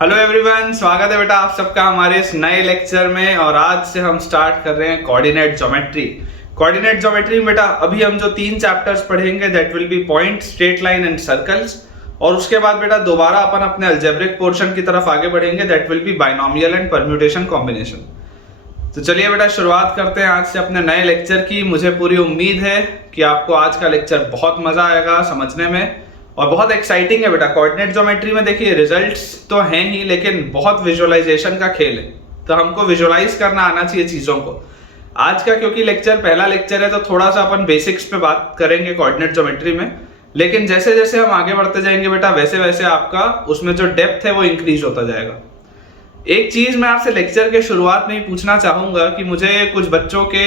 Hello everyone, स्वागत है बेटा आप सबका हमारे इस नए लेक्चर में। और आज से हम स्टार्ट कर रहे हैं कोऑर्डिनेट ज्योमेट्री। कोऑर्डिनेट ज्योमेट्री में बेटा अभी हम जो 3 चैप्टर्स पढ़ेंगे that will B point, straight line and circles. और उसके बाद बेटा दोबारा अपन अपने अलजेब्रिक पोर्शन की तरफ आगे बढ़ेंगे that will B binomial and permutation combination. तो चलिए बेटा शुरुआत करते हैं आज से अपने नए लेक्चर की। मुझे पूरी उम्मीद है कि आपको आज का लेक्चर बहुत मजा आएगा समझने में और बहुत एक्साइटिंग है बेटा। कोऑर्डिनेट ज्योमेट्री में देखिए रिजल्ट्स तो हैं ही, लेकिन बहुत विजुअलाइजेशन का खेल है, तो हमको विजुअलाइज करना आना चाहिए चीजों को। आज का क्योंकि लेक्चर पहला लेक्चर है तो थोड़ा सा अपन बेसिक्स पे बात करेंगे कोऑर्डिनेट ज्योमेट्री में, लेकिन जैसे जैसे हम आगे बढ़ते जाएंगे बेटा वैसे वैसे आपका उसमें जो डेप्थ है वो इंक्रीज होता जाएगा। एक चीज मैं आपसे लेक्चर के शुरुआत में ही पूछना चाहूंगा कि मुझे कुछ बच्चों के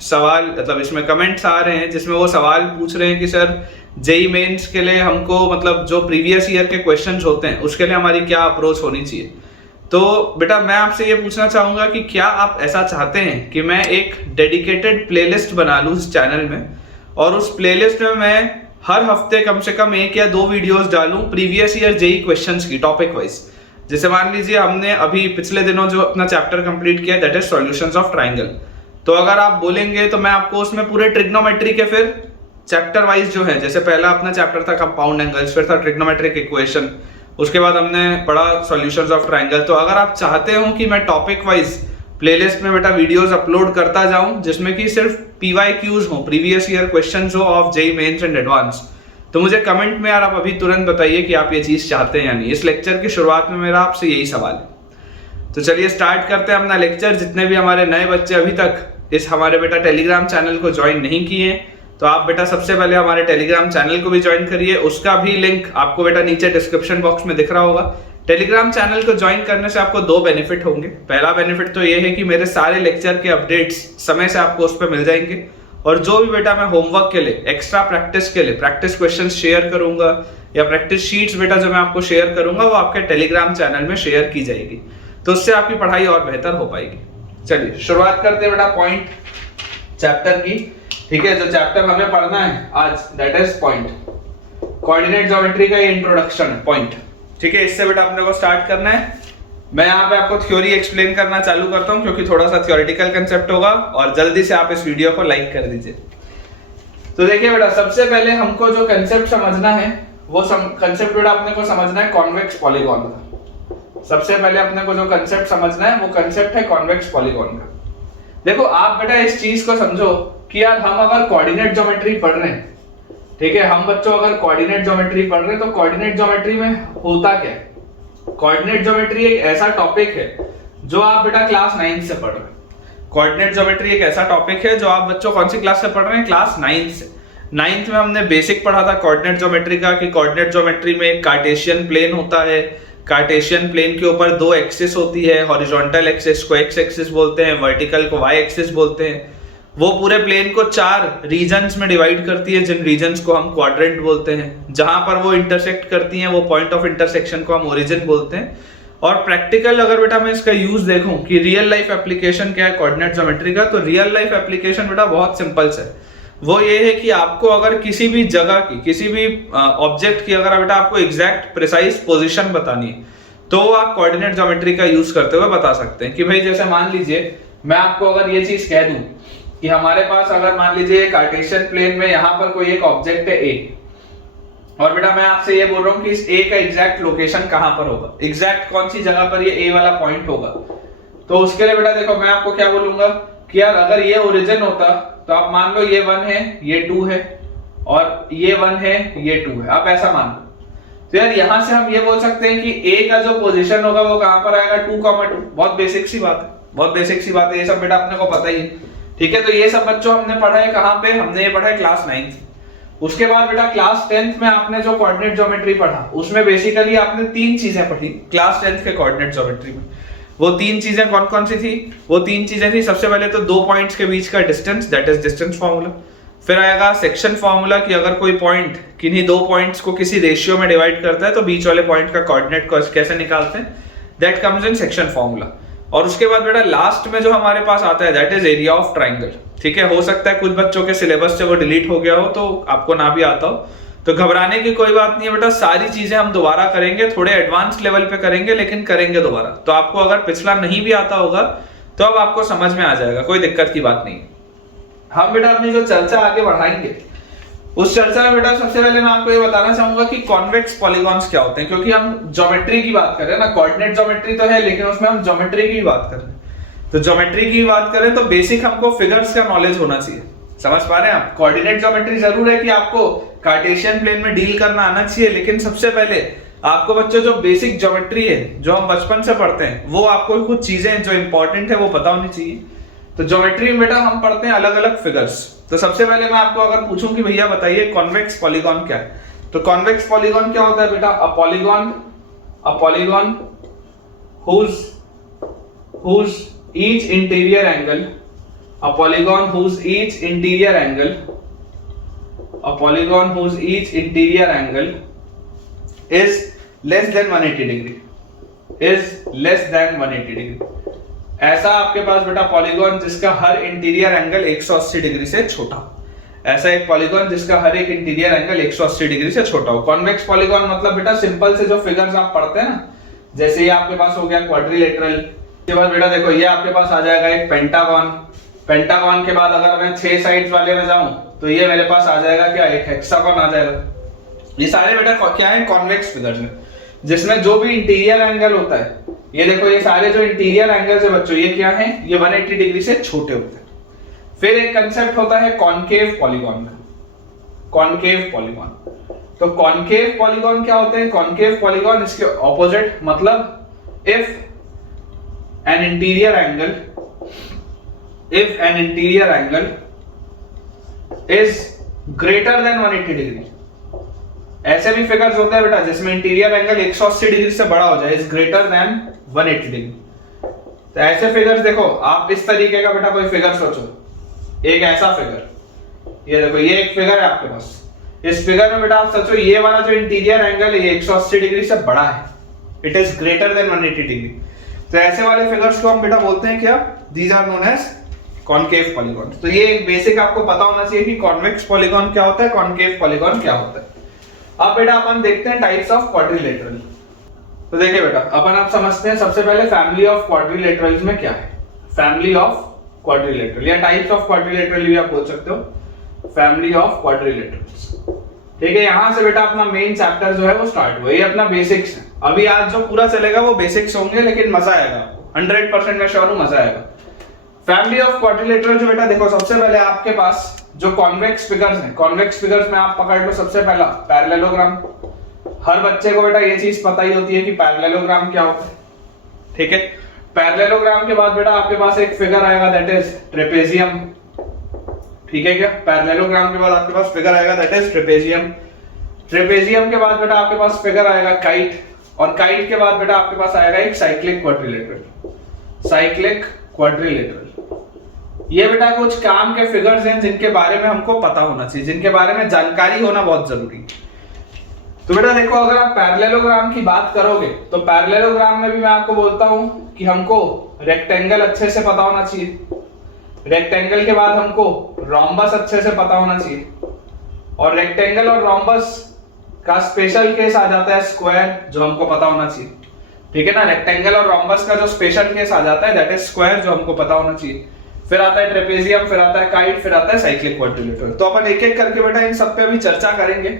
सवाल मतलब इसमें कमेंट्स आ रहे हैं जिसमें वो सवाल पूछ रहे हैं कि सर जेई मेंस के लिए हमको मतलब जो प्रीवियस ईयर के क्वेश्चंस होते हैं उसके लिए हमारी क्या अप्रोच होनी चाहिए। तो बेटा मैं आपसे ये पूछना चाहूंगा कि क्या आप ऐसा चाहते हैं कि मैं एक डेडिकेटेड प्लेलिस्ट बना लूं इस चैनल में और उस प्लेलिस्ट में मैं हर हफ्ते कम से कम 1 या 2 वीडियोस डालूं प्रीवियस ईयर जेई क्वेश्चंस की टॉपिक वाइज। जैसे मान लीजिए हमने अभी पिछले दिनों जो अपना चैप्टर कंप्लीट किया that is solutions of triangle, तो अगर आप बोलेंगे तो मैं आपको उसमें पूरे ट्रिग्नोमेट्री के फिर चैप्टर वाइज जो है, जैसे पहला अपना चैप्टर था कंपाउंड एंगल्स, फिर था ट्रिग्नोमेट्रिक इक्वेशन, उसके बाद हमने पढ़ा सॉल्यूशंस ऑफ ट्रायंगल। तो अगर आप चाहते हो कि मैं टॉपिक वाइज प्लेलिस्ट में बेटा वीडियोस अपलोड करता जाऊं जिसमें कि सिर्फ पीवाईक्यूज हो, प्रीवियस ईयर क्वेश्चंस हो of JEE Mains and advance, तो मुझे कमेंट में यार आप अभी तुरंत बताइए कि आप ये चीज चाहते हैं या नहीं। इस लेक्चर की शुरुआत में मेरा आपसे यही सवाल है। तो चलिए स्टार्ट करते हैं अपना लेक्चर। जितने भी हमारे नए बच्चे अभी तक इस हमारे बेटा टेलीग्राम चैनल को ज्वाइन नहीं किए तो आप बेटा सबसे पहले हमारे टेलीग्राम चैनल को भी ज्वाइन करिए। उसका भी लिंक आपको बेटा नीचे डिस्क्रिप्शन बॉक्स में दिख रहा होगा। टेलीग्राम चैनल को ज्वाइन करने से आपको 2 बेनिफिट होंगे। पहला बेनिफिट तो ये है कि मेरे सारे लेक्चर के अपडेट्स समय से आपको उस पर मिल जाएंगे और जो भी बेटा मैं होमवर्क के लिए, एक्स्ट्रा प्रैक्टिस के लिए प्रैक्टिस क्वेश्चन शेयर करूंगा या प्रैक्टिस शीट्स बेटा जो मैं आपको शेयर करूंगा वो आपके टेलीग्राम चैनल में शेयर की जाएगी, तो उससे आपकी पढ़ाई और बेहतर हो पाएगी। चलिए शुरुआत करते हैं बेटा पॉइंट चैप्टर की। ठीक है, जो चैप्टर हमें पढ़ना है आज that is point. Coordinate geometry का ये इंट्रोडक्शन है पॉइंट। ठीक है, इससे बेटा अपने को स्टार्ट करना है। मैं यहाँ पे आपको थ्योरी एक्सप्लेन करना चालू करता हूँ क्योंकि थोड़ा सा थ्योरेटिकल कंसेप्ट होगा और जल्दी से आप इस वीडियो को लाइक कर दीजिए। तो देखिए बेटा सबसे पहले हमको जो कंसेप्ट समझना है वो कंसेप्ट बेटा अपने को समझना है कॉन्वेक्स पॉलीगॉन का। सबसे पहले अपने को जो कंसेप्ट समझना है वो कंसेप्ट है कॉन्वेक्स पॉलीगॉन का। देखो आप बेटा इस चीज को समझो कि यार हम अगर कोऑर्डिनेट ज्योमेट्री पढ़ रहे हैं, ठीक है, हम बच्चों अगर कोऑर्डिनेट ज्योमेट्री पढ़ रहे हैं तो कोऑर्डिनेट ज्योमेट्री में होता क्या है। कोऑर्डिनेट ज्योमेट्री एक ऐसा टॉपिक है जो आप बेटा क्लास 9 से पढ़ रहे हैं। कोऑर्डिनेट ज्योमेट्री एक ऐसा टॉपिक है जो आप बच्चों कौन सी क्लास से पढ़ रहे हैं, क्लास 9 से। 9th में हमने बेसिक पढ़ा था कोऑर्डिनेट ज्योमेट्री का कि कोऑर्डिनेट ज्योमेट्री में एक कार्टेशियन प्लेन होता है। कार्टेशियन प्लेन के ऊपर 2 एक्सिस होती है, हॉरिजॉन्टल एक्सिस को एक्स एक्सिस बोलते हैं, वर्टिकल को वाई एक्सिस बोलते हैं। वो पूरे प्लेन को 4 रीजन्स में डिवाइड करती है जिन रीजन्स को हम क्वाड्रेंट बोलते हैं। जहां पर वो इंटरसेक्ट करती हैं वो पॉइंट ऑफ इंटरसेक्शन को हम ओरिजिन बोलते हैं। और प्रैक्टिकल अगर बेटा मैं इसका यूज देखूं कि रियल लाइफ एप्लीकेशन क्या है कोऑर्डिनेट ज्योमेट्री का, तो रियल लाइफ एप्लीकेशन बेटा बहुत सिंपल है। वो ये है कि आपको अगर किसी भी जगह की, किसी भी ऑब्जेक्ट की अगर बेटा आपको एग्जैक्ट प्रिसाइज पोजिशन बतानी है तो आप कोऑर्डिनेट ज्योमेट्री का यूज करते हुए बता सकते हैं। कि भाई जैसे मान लीजिए मैं आपको अगर ये चीज कह दूं कि हमारे पास अगर मान लीजिए कार्टेशियन प्लेन में यहाँ पर कोई एक ऑब्जेक्ट है ए, और बेटा मैं आपसे ये बोल रहा हूँ कि इस ए का एग्जैक्ट लोकेशन कहां पर होगा, एग्जैक्ट कौन सी जगह पर ये ए वाला पॉइंट होगा। तो उसके लिए बेटा देखो मैं आपको क्या बोलूंगा कि यार अगर ये ओरिजिन होता तो आप मान लो ये 1 है, ये 2 है और ये 1 है, ये 2 है, आप ऐसा मान लो। तो यार यहां से हम ये बोल सकते हैं कि ए का जो पोजीशन होगा वो कहां पर आएगा, 2,2। बहुत बेसिक सी बात है, बहुत बेसिक सी बात है, ये सब बेटा अपने को पता ही है। ठीक है, तो ये सब बच्चों हमने पढ़ा है कहां पे, हमने ये पढ़ा है क्लास 9। उसके बाद बेटा क्लास 10th में आपने जो कोऑर्डिनेट ज्योमेट्री पढ़ा उसमें बेसिकली आपने 3 चीजें पढ़ी क्लास 10th के कोऑर्डिनेट ज्योमेट्री में। वो 3 चीजें कौन कौन सी थी, वो 3 चीजें थी सबसे पहले तो 2 पॉइंट्स के बीच का distance that is distance formula. फिर आएगा सेक्शन फार्मूला कि अगर कोई पॉइंट किन्हीं 2 पॉइंट्स को किसी रेशियो में डिवाइड करता है तो बीच वाले पॉइंट का कोऑर्डिनेट कैसे निकालते हैं, that comes in section formula. और उसके बाद बेटा लास्ट में जो हमारे पास आता है that is area of triangle. ठीक है, हो सकता है कुछ बच्चों के सिलेबस से वो डिलीट हो गया हो तो आपको ना भी आता हो, तो घबराने की कोई बात नहीं है बेटा, सारी चीजें हम दोबारा करेंगे, थोड़े एडवांस लेवल पे करेंगे लेकिन करेंगे दोबारा। तो आपको अगर पिछला नहीं भी आता होगा तो अब आपको समझ में आ जाएगा, कोई दिक्कत की बात नहीं। हम बेटा अपनी जो चर्चा आगे बढ़ाएंगे उस चर्चा में बेटा सबसे पहले मैं आपको ये बताना चाहूंगा कि कॉन्वेक्स पॉलीगॉन्स क्या होते हैं, क्योंकि हम ज्योमेट्री की बात कर रहे हैं ना, कोऑर्डिनेट ज्योमेट्री तो है लेकिन उसमें हम ज्योमेट्री की बात कर रहे हैं। तो ज्योमेट्री की बात करें तो बेसिक हमको फिगर्स का नॉलेज होना चाहिए, समझ पा रहे हैं आप। कोऑर्डिनेट ज्योमेट्री जरूर है कि आपको कार्टेशियन प्लेन में डील करना आना चाहिए, लेकिन सबसे पहले आपको बच्चों जो बेसिक ज्योमेट्री है जो हम बचपन से पढ़ते हैं वो आपको कुछ चीजें जो इंपॉर्टेंट है वो पता होनी चाहिए। तो ज्योमेट्री में बेटा हम पढ़ते हैं अलग अलग फिगर्स। तो सबसे पहले मैं आपको अगर पूछूं कि भैया बताइए कॉन्वेक्स पॉलीगॉन क्या है, तो कॉन्वेक्स पॉलीगॉन क्या होता है बेटा, a polygon whose each interior angle is less than 180 degree। ऐसा आपके पास बेटा पॉलीगॉन जिसका हर इंटीरियर एंगल 180 डिग्री से छोटा, ऐसा एक पॉलीगॉन जिसका हर एक इंटीरियर एंगल 180 डिग्री से छोटा हो। कॉन्वेक्स पॉलीगॉन मतलब बेटा सिंपल से जो फिगर्स आप पढ़ते हैं ना, जैसे ये आपके पास हो गया क्वाड्रिलेटरल, के बाद बेटा देखो ये आपके पास आ जाएगा एक पेंटागन के बाद अगर मैं 6 साइड्स वाले में जाऊं तो ये मेरे पास आ जाएगा क्या, एक हेक्सागन आ जाएगा। ये सारे बेटा क्या है, कॉन्वेक्स फिगर्स हैं जिसमें जो भी इंटीरियर एंगल होता है, ये देखो ये सारे जो इंटीरियर एंगल्स है बच्चों ये क्या है, ये 180 डिग्री से छोटे होते हैं। फिर एक कंसेप्ट होता है कॉनकेव पॉलीगॉन का, तो कॉनकेव पॉलीगॉन क्या होते हैं, कॉनकेव पॉलीगॉन इसके ऑपोजिट, मतलब if an interior angle is greater than 180 degree. ऐसे भी फिगर्स होते हैं बेटा जिसमें इंटीरियर एंगल 180 डिग्री से बड़ा हो जाए, इज ग्रेटर देन 180 डिग्री। तो ऐसे फिगर्स देखो आप इस तरीके का बेटा कोई फिगर सोचो, एक ऐसा फिगर, ये देखो ये एक फिगर है आपके पास, इस फिगर में बेटा आप सोचो ये वाला जो इंटीरियर एंगल है ये 180 डिग्री से बड़ा है, it is greater than 180 degree. तो ऐसे वाले फिगर्स को हम बेटा बोलते हैं क्या, these are known as concave polygon. तो ये एक बेसिक आपको पता होना चाहिए कि कॉन्वेक्स पॉलीगॉन क्या होता है, कॉनकेव पॉलीगॉन क्या होता है। अब बेटा अपन देखते हैं टाइप्स ऑफ क्वाड्रिलेटरल। तो देखिए बेटा अपन आप समझते हैं सबसे पहले फैमिली ऑफ क्वाड्रिलेटरल्स में क्या है, फैमिली ऑफ क्वाड्रिलेटरल या टाइप्स ऑफ क्वाड्रिलेटरल भी आप बोल सकते हो, फैमिली ऑफ क्वाड्रिलेटरल्स। ठीक है, यहां से बेटा अपना मेन चैप्टर जो है वो स्टार्ट हुआ, ये अपना बेसिक्स है। अभी आज जो पूरा चलेगा वो बेसिक्स होंगे लेकिन मजा आएगा, 100% मैं श्योर हूं मजा आएगा। फैमिली ऑफ क्वाड्रिलेटरल जो बेटा देखो सबसे पहले आपके पास जो कॉन्वेक्स फिगर्स हैं, कॉन्वेक्स फिगर्स में आप पकड़ लो सबसे पहला पैरेललोग्राम। हर बच्चे को बेटा ये चीज पता ही होती है कि पैरेललोग्राम क्या होता है। ठीक है, पैरेललोग्राम के बाद बेटा आपके पास एक फिगर आएगा दैट इज ट्रेपेजियम। ठीक है क्या, पैरेललोग्राम के बाद आपके पास फिगर आएगा दैट इज ट्रेपेजियम। ट्रेपेजियम के बाद बेटा आपके पास फिगर आएगा काइट, और काइट के बाद बेटा आपके पास आएगा एक साइक्लिक क्वाड्रिलेटरल। ये बेटा कुछ काम के फिगर्स हैं जिनके बारे में हमको पता होना चाहिए, जिनके बारे में जानकारी होना बहुत जरूरी है। तो बेटा देखो अगर आप पैरेललोग्राम की बात करोगे तो पैरेललोग्राम में भी मैं आपको बोलता हूं कि हमको रेक्टेंगल अच्छे से पता होना चाहिए, रेक्टेंगल के बाद हमको रोम्बस अच्छे से पता होना चाहिए, और रेक्टेंगल और रोम्बस का स्पेशल केस आ जाता है स्क्वायर, जो हमको पता होना चाहिए। ठीक है ना, रेक्टेंगल और रोम्बस का जो स्पेशल केस आ जाता है दैट इज स्क्वायर, जो हमको पता होना चाहिए। फिर आता है ट्रेपेजियम, फिर आता है काइट, फिर आता है साइक्लिक क्वाड्रिलेटरल। तो अपन एक एक करके बेटा इन सब पे अभी चर्चा करेंगे।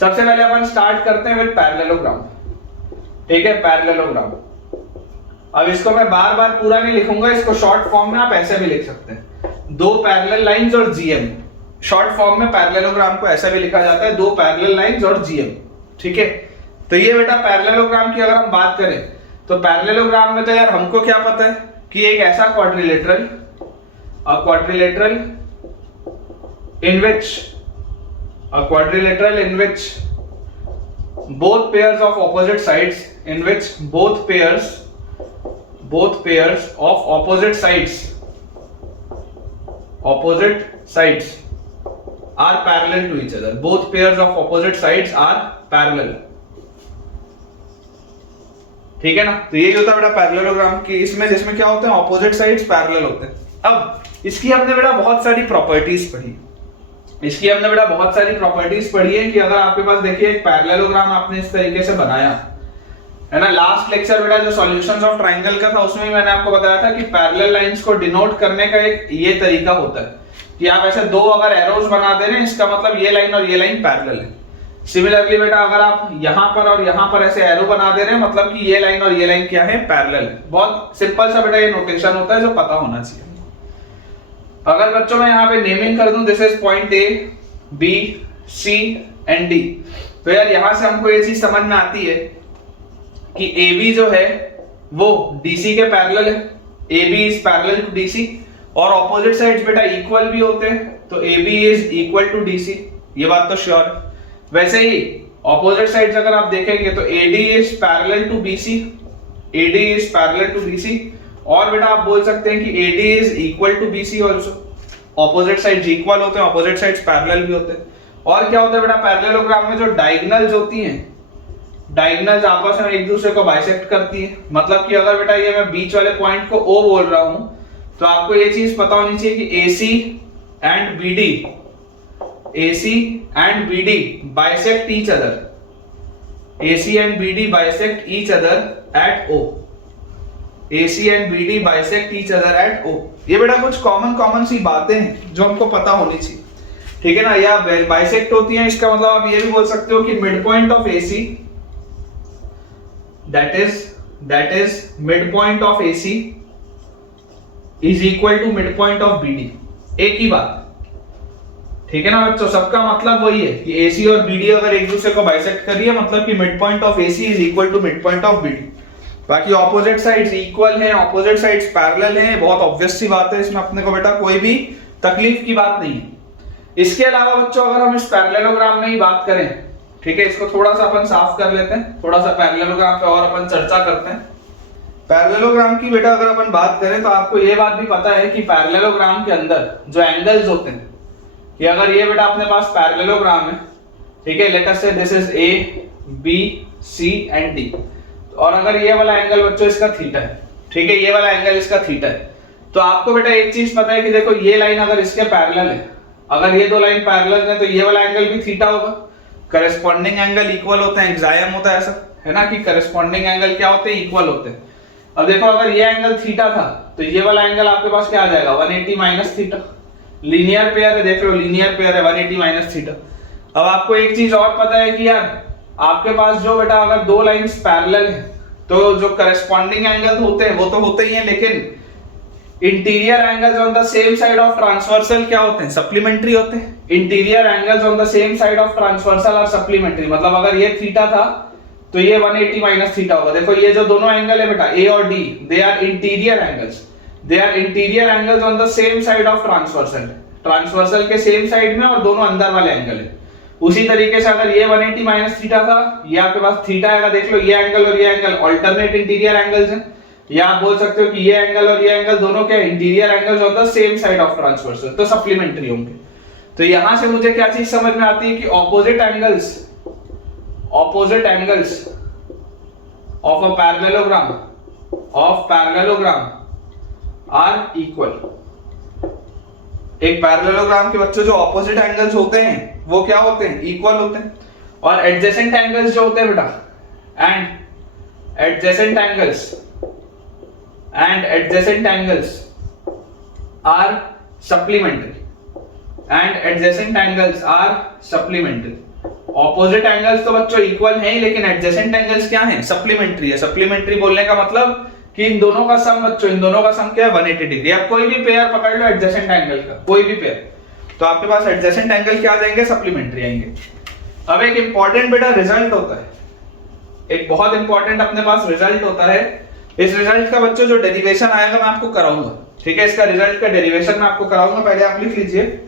सबसे पहले अपन स्टार्ट करते हैं विद पैरेललोग्राम। ठीक है, पैरेललोग्राम। अब इसको मैं बार बार पूरा नहीं लिखूंगा, इसको शॉर्ट फॉर्म में आप ऐसे भी लिख सकते हैं, दो पैरेलल लाइंस और जीएम। शॉर्ट फॉर्म में पैरेललोग्राम को ऐसा भी लिखा जाता है, दो पैरेलल लाइंस और जीएम। ठीक है, तो ये बेटा पैरेललोग्राम की अगर हम बात करें तो पैरेललोग्राम में तो यार हमको क्या पता है कि एक ऐसा quadrilateral, a quadrilateral in which both pairs of opposite sides are parallel to each other. Both pairs of opposite sides are parallel. ठीक है ना, तो यही होता है बेटा पैरेललोग्राम की, इसमें जिसमें क्या होते हैं ऑपोजिट साइड्स पैरेलल होते हैं। अब इसकी हमने बेटा बहुत सारी प्रॉपर्टीज पढ़ी। इसकी हमने बेटा बहुत सारी प्रॉपर्टीज पढ़ी है कि अगर आपके पास देखिए एक पैरेललोग्राम आपने इस तरीके से बनाया है ना। लास्ट लेक्चर बेटा जो सॉल्यूशंस ऑफ ट्रायंगल का था उसमें मैंने आपको बताया था कि पैरेलल लाइंस को डिनोट करने का एक ये तरीका होता है कि आप ऐसे दो अगर एरोज बना दे रहे हैं, इसका मतलब ये लाइन और ये लाइन पैरेलल है। सिमिलरली बेटा अगर आप यहां पर और यहां पर ऐसे एरो बना दे रहे हैं, मतलब कि ये लाइन और ये लाइन क्या है, पैरेलल है। बहुत सिंपल सा बेटा ये नोटेशन होता है जो पता होना चाहिए। अगर बच्चों मैं यहाँ पे नेमिंग कर दूं, this is point A, B, C and D, तो यार यहां से हमको ये चीज समझ में आती है कि AB जो है वो DC के पैरेलल है, AB is parallel to DC, और ऑपोजिट साइड्स बेटा इक्वल भी होते हैं, तो AB is equal to DC, ये बात तो श्योर है। वैसे ही ऑपोजिट साइड्स अगर आप देखेंगे तो AD is parallel to BC, AD is parallel to BC, और बेटा आप बोल सकते हैं कि AD is equal to BC also. Opposite sides equal होते हैं, ऑपोजिट साइड्स पैरेलल भी होते हैं। और क्या होता है बेटा पैरेललोग्राम में जो डायगोनल्स होती हैं, डायगोनल्स आपस में एक दूसरे को बाइसेक्ट करती है। मतलब कि अगर बेटा ये मैं बीच वाले पॉइंट को O बोल रहा हूं तो आपको ये चीज पता होनी चाहिए कि AC and BD bisect each other, AC and BD bisect each other at O, AC and BD bisect each other at O। ये बेटा कुछ कॉमन सी बातें हैं जो हमको पता होनी चाहिए, ठीक है ना। या बाइसेक्ट होती हैं, इसका मतलब आप ये भी बोल सकते हो कि midpoint of AC, that is midpoint of AC is equal to midpoint of BD। एक ही बात, ठीक है ना बच्चों, सबका मतलब वही है कि AC और BD अगर एक दूसरे को बाइसेक्ट कर रही है, मतलब कि midpoint of AC is equal to midpoint of BD। बाकी ऑपोजिट साइड्स इक्वल हैं, ऑपोजिट साइड्स पैरेलल हैं, बहुत ऑब्वियस सी बात है, इसमें अपने को बेटा कोई भी तकलीफ की बात नहीं है। इसके अलावा बच्चों अगर हम इस पैरेललोग्राम में ही बात करें, ठीक है, इसको थोड़ा सा अपन साफ कर लेते हैं, थोड़ा सा पैरेललोग्राम पे और अपन चर्चा करते हैं। पैरेललोग्राम की बेटा अगर अपन बात करें तो आपको ये बात भी पता है कि पैरेललोग्राम के अंदर जो एंगल्स होते हैं, कि अगर ये बेटा अपने पास पैरेललोग्राम है, ठीक है, let us say this is A, B, C and D, और अगर ये वाला एंगल बच्चों इसका थीटा है, ठीक है, ये वाला एंगल इसका थीटा है, तो आपको बेटा एक चीज पता है कि देखो ये लाइन अगर इसके पैरेलल है, अगर ये दो लाइन पैरेलल है तो ये वाला एंगल भी थीटा होगा। करेस्पॉन्डिंग एंगल इक्वल होते हैं, एग्जाम होता है ऐसा, है ना, कि करेस्पॉन्डिंग एंगल क्या होते हैं, इक्वल होते हैं। अब देखो अगर ये एंगल थीटा था तो ये वाला एंगल आपके पास क्या आ जाएगा, 180 माइनस थीटा। लीनियर पेयर है, देख रहे हो लीनियर पेयर है, 180 माइनस थीटा। अब आपको एक चीज और पता है कि यार आपके पास जो बेटा अगर दो लाइंस पैरेलल है तो जो करेस्पॉन्डिंग एंगल होते हैं वो तो होते ही हैं, लेकिन interior angles on the same side of transversal क्या होते हैं, सप्लीमेंट्री होते हैं। Interior angles on the same side of transversal और सप्लीमेंट्री, मतलब अगर ये थीटा था तो ये 180 माइनस थीटा होगा। देखो ये जो दोनों एंगल है बेटा A और D, they are interior angles, they are interior angles on the same side of transversal, transversal के सेम साइड में, और दोनों अंदर वाले एंगल है। उसी तरीके से अगर ये 180 माइनस थीटा था, ये आपके पास थीटा आएगा, देख लो ये एंगल और ये एंगल अल्टरनेट इंटीरियर एंगल्स हैं, या आप बोल सकते हो कि ये एंगल और ये एंगल दोनों क्या interior angles on the same side of transversal, तो सप्लीमेंट्री होंगे। तो यहां से मुझे क्या चीज समझ में आती है कि opposite angles of a parallelogram are equal. एक पैरेललोग्राम के बच्चों जो ऑपोजिट एंगल्स होते हैं वो क्या होते हैं, इक्वल होते हैं। और एडजेसेंट एंगल्स जो होते हैं बेटा, and adjacent angles are supplementary. Opposite angles तो बच्चों इक्वल हैं ही, लेकिन एडजेसेंट एंगल्स क्या हैं, सप्लीमेंट्री है। सप्लीमेंट्री बोलने का मतलब कि इन दोनों का सम बच्चों, इन दोनों का सम क्या है, 180 डिग्री। आप कोई भी पेयर पकड़ लो एडजेसेंट एंगल का, कोई भी पेयर, तो आपके पास एडजेसेंट एंगल क्या आ जाएंगे, सप्लीमेंट्री आएंगे। अब एक इंपॉर्टेंट बेटा रिजल्ट होता है, एक बहुत इंपॉर्टेंट अपने पास रिजल्ट होता है। इस रिजल्ट का बच्चों जो डेरिवेशन आएगा मैं आपको कराऊंगा, ठीक है, इसका रिजल्ट का डेरिवेशन मैं आपको कराऊंगा। पहले आप लिख लीजिए,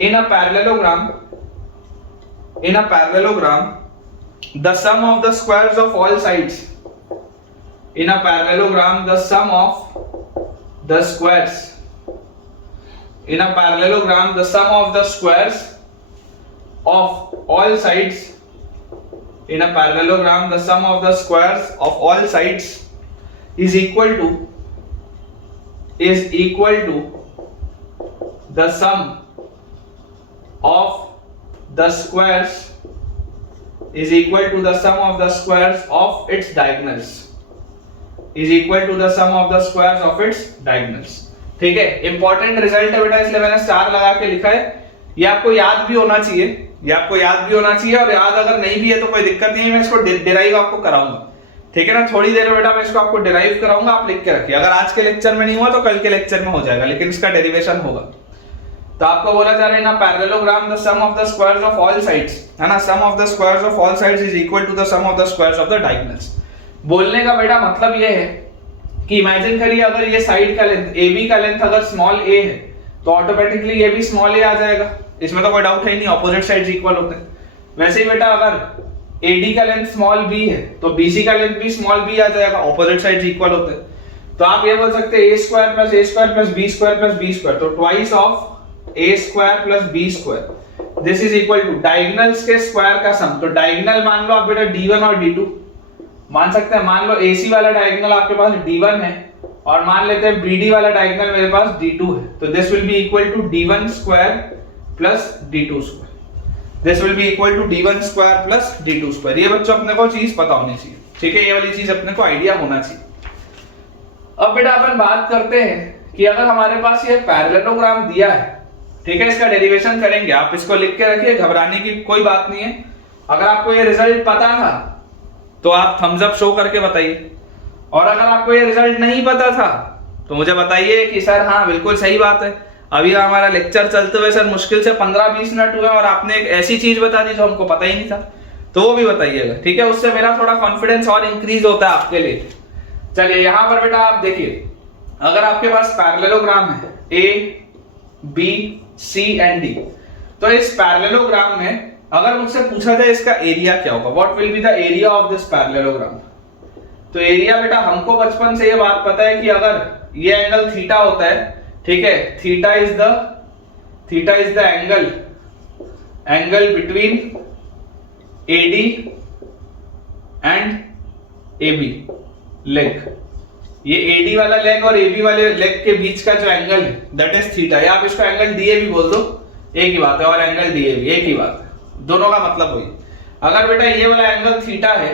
in a parallelogram the sum of the squares of all sides, in a parallelogram the sum of the squares of all sides is equal to the sum of the squares is equal to the sum of the squares of its diagonals, is equal to the sum of the squares of its diagonals। ठीक है, important result है बेटा, इसलिए मैंने star लगा के लिखा है। ये आपको याद भी होना चाहिए, ये आपको याद भी होना चाहिए, और याद अगर नहीं भी है तो कोई दिक्कत नहीं है, मैं इसको डिराइव आपको कराऊंगा। ठीक है ना, थोड़ी देर में बेटा मैं इसको आपको डिराइव कराऊंगा, आप लिख के रखिए। अगर आज के लेक्चर में नहीं हुआ तो कल के लेक्चर में हो जाएगा, लेकिन इसका डेरिवेशन होगा। तो आपको बोला जा रहा है ना, parallelogram the sum of the squares of all sides, है ना, sum of the squares of all sides is equal to the sum of the squares of the diagonals. बोलने का बेटा मतलब ये है कि इमेजिन करिए अगर ये साइड का लेंथ AB का लेंथ अगर स्मॉल a है तो ऑटोमेटिकली ये भी स्मॉल a आ जाएगा, इसमें तो कोई डाउट है ही नहीं, ऑपोजिट साइड्स इक्वल होते हैं। वैसे ही बेटा अगर AD का लेंथ स्मॉल b है तो BC का लेंथ भी स्मॉल b आ जाएगा, ऑपोजिट साइड्स इक्वल होते हैं। तो आप ये बोल सकते हैं a square plus a square plus b square plus b square, तो twice of a square plus b square, this is equal to diagonals के स्क्वायर का सम। तो डायगोनल मान लो आप बेटा d1 और d2 मान सकते हैं। मान लो AC वाला डायगोनल आपके पास d1 है और मान लेते हैं BD वाला डायगोनल मेरे पास d2 है, तो this will be equal to d1 square plus d2 square, this will be equal to d1 square plus d2 square. ये बच्चों अपने को चीज पता होनी चाहिए, ठीक है, ये वाली चीज अपने को आइडिया होना चाहिए। अब बेटा अपन बात करते हैं कि अगर हमारे पास ये पैरेललोग्राम दिया है, ठीक है, इसका डेरिवेशन करेंगे। आप इसको लिख के रखिए, घबराने की कोई बात नहीं है। अगर आपको ये रिजल्ट पता था तो आप थम्स अप शो करके बताइए, और अगर आपको ये रिजल्ट नहीं पता था तो मुझे बताइए कि सर हाँ बिल्कुल सही बात है, अभी हमारा लेक्चर चलते हुए सर मुश्किल से 15-20 मिनट हुए और आपने एक ऐसी चीज बता दी जो हमको पता ही नहीं था, तो वो भी बताइएगा, ठीक है, उससे मेरा थोड़ा कॉन्फिडेंस और इंक्रीज होता है आपके लिए। चलिए यहाँ पर बेटा आप देखिए, अगर आपके पास पैरेललोग्राम है A, B, C and D, तो इस पैरेललोग्राम में अगर मुझसे पूछा जाए इसका एरिया क्या होगा, what will be the area of this parallelogram, तो एरिया बेटा हमको बचपन से ये बात पता है कि अगर ये एंगल थीटा होता है, ठीक है, theta is the angle between AD and AB leg. ये AD वाला लेग और AB वाले लेग के बीच का जो एंगल है दैट इज थीटा, या आप इसको एंगल DA भी बोल दो, एक ही बात है, और एंगल DA भी एक ही बात है, दोनों का मतलब वही। अगर बेटा ये वाला एंगल थीटा है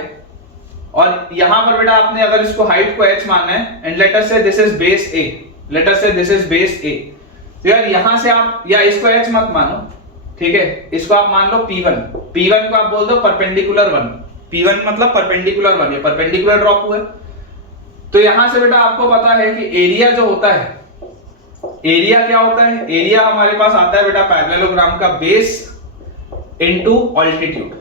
और यहां पर बेटा आपने अगर इसको हाइट को h मानना है, and let us say this is base A, late us say this is base A, तो यार यहां से आप, या इसको h मत मानो, ठीक है, इसको आप मान लो P1 को आप बोल दो परपेंडिकुलर 1, P1 मतलब परपेंडिकुलर 1, ये परपेंडिकुलर ड्रॉप हुआ है। तो यहां से बेटा आपको पता है कि एरिया जो होता है, एरिया क्या होता है, एरिया हमारे पास आता है बेटा पैरेललोग्राम का base into altitude,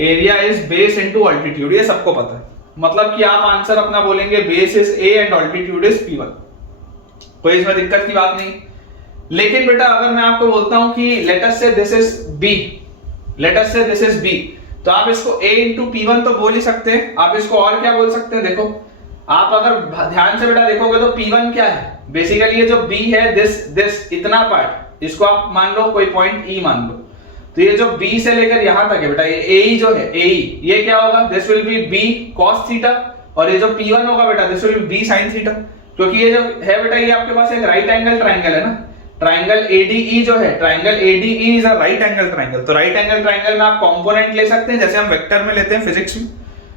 area is base into altitude, ये सबको पता है। मतलब कि आप आंसर अपना बोलेंगे base is A and altitude is P1, कोई इसमें दिक्कत की बात नहीं। लेकिन बेटा अगर मैं आपको बोलता हूं कि late us say this is B, late us say this is B, तो आप इसको A इंटू P1 तो बोल ही सकते हैं। आप इसको और क्या बोल सकते हैं, देखो आप अगर ध्यान से बेटा देखोगे तो P1 क्या है, बेसिकली ये जो B है, दिस इतना पार्ट, इसको आप मान लो कोई पॉइंट E मान लो, तो ये जो B से लेकर यहां तक है बेटा, ये AE जो है, AE ये क्या होगा, this will B B cos theta, और ये जो P1 होगा बेटा this will B B sin theta, क्योंकि ये जो है बेटा ये आपके पास एक राइट एंगल ट्रायंगल है ना, ट्रायंगल ADE जो है, triangle ADE is a right angle triangle. तो राइट एंगल ट्रायंगल में आप कंपोनेंट ले सकते हैं, जैसे हम वेक्टर में लेते हैं फिजिक्स में।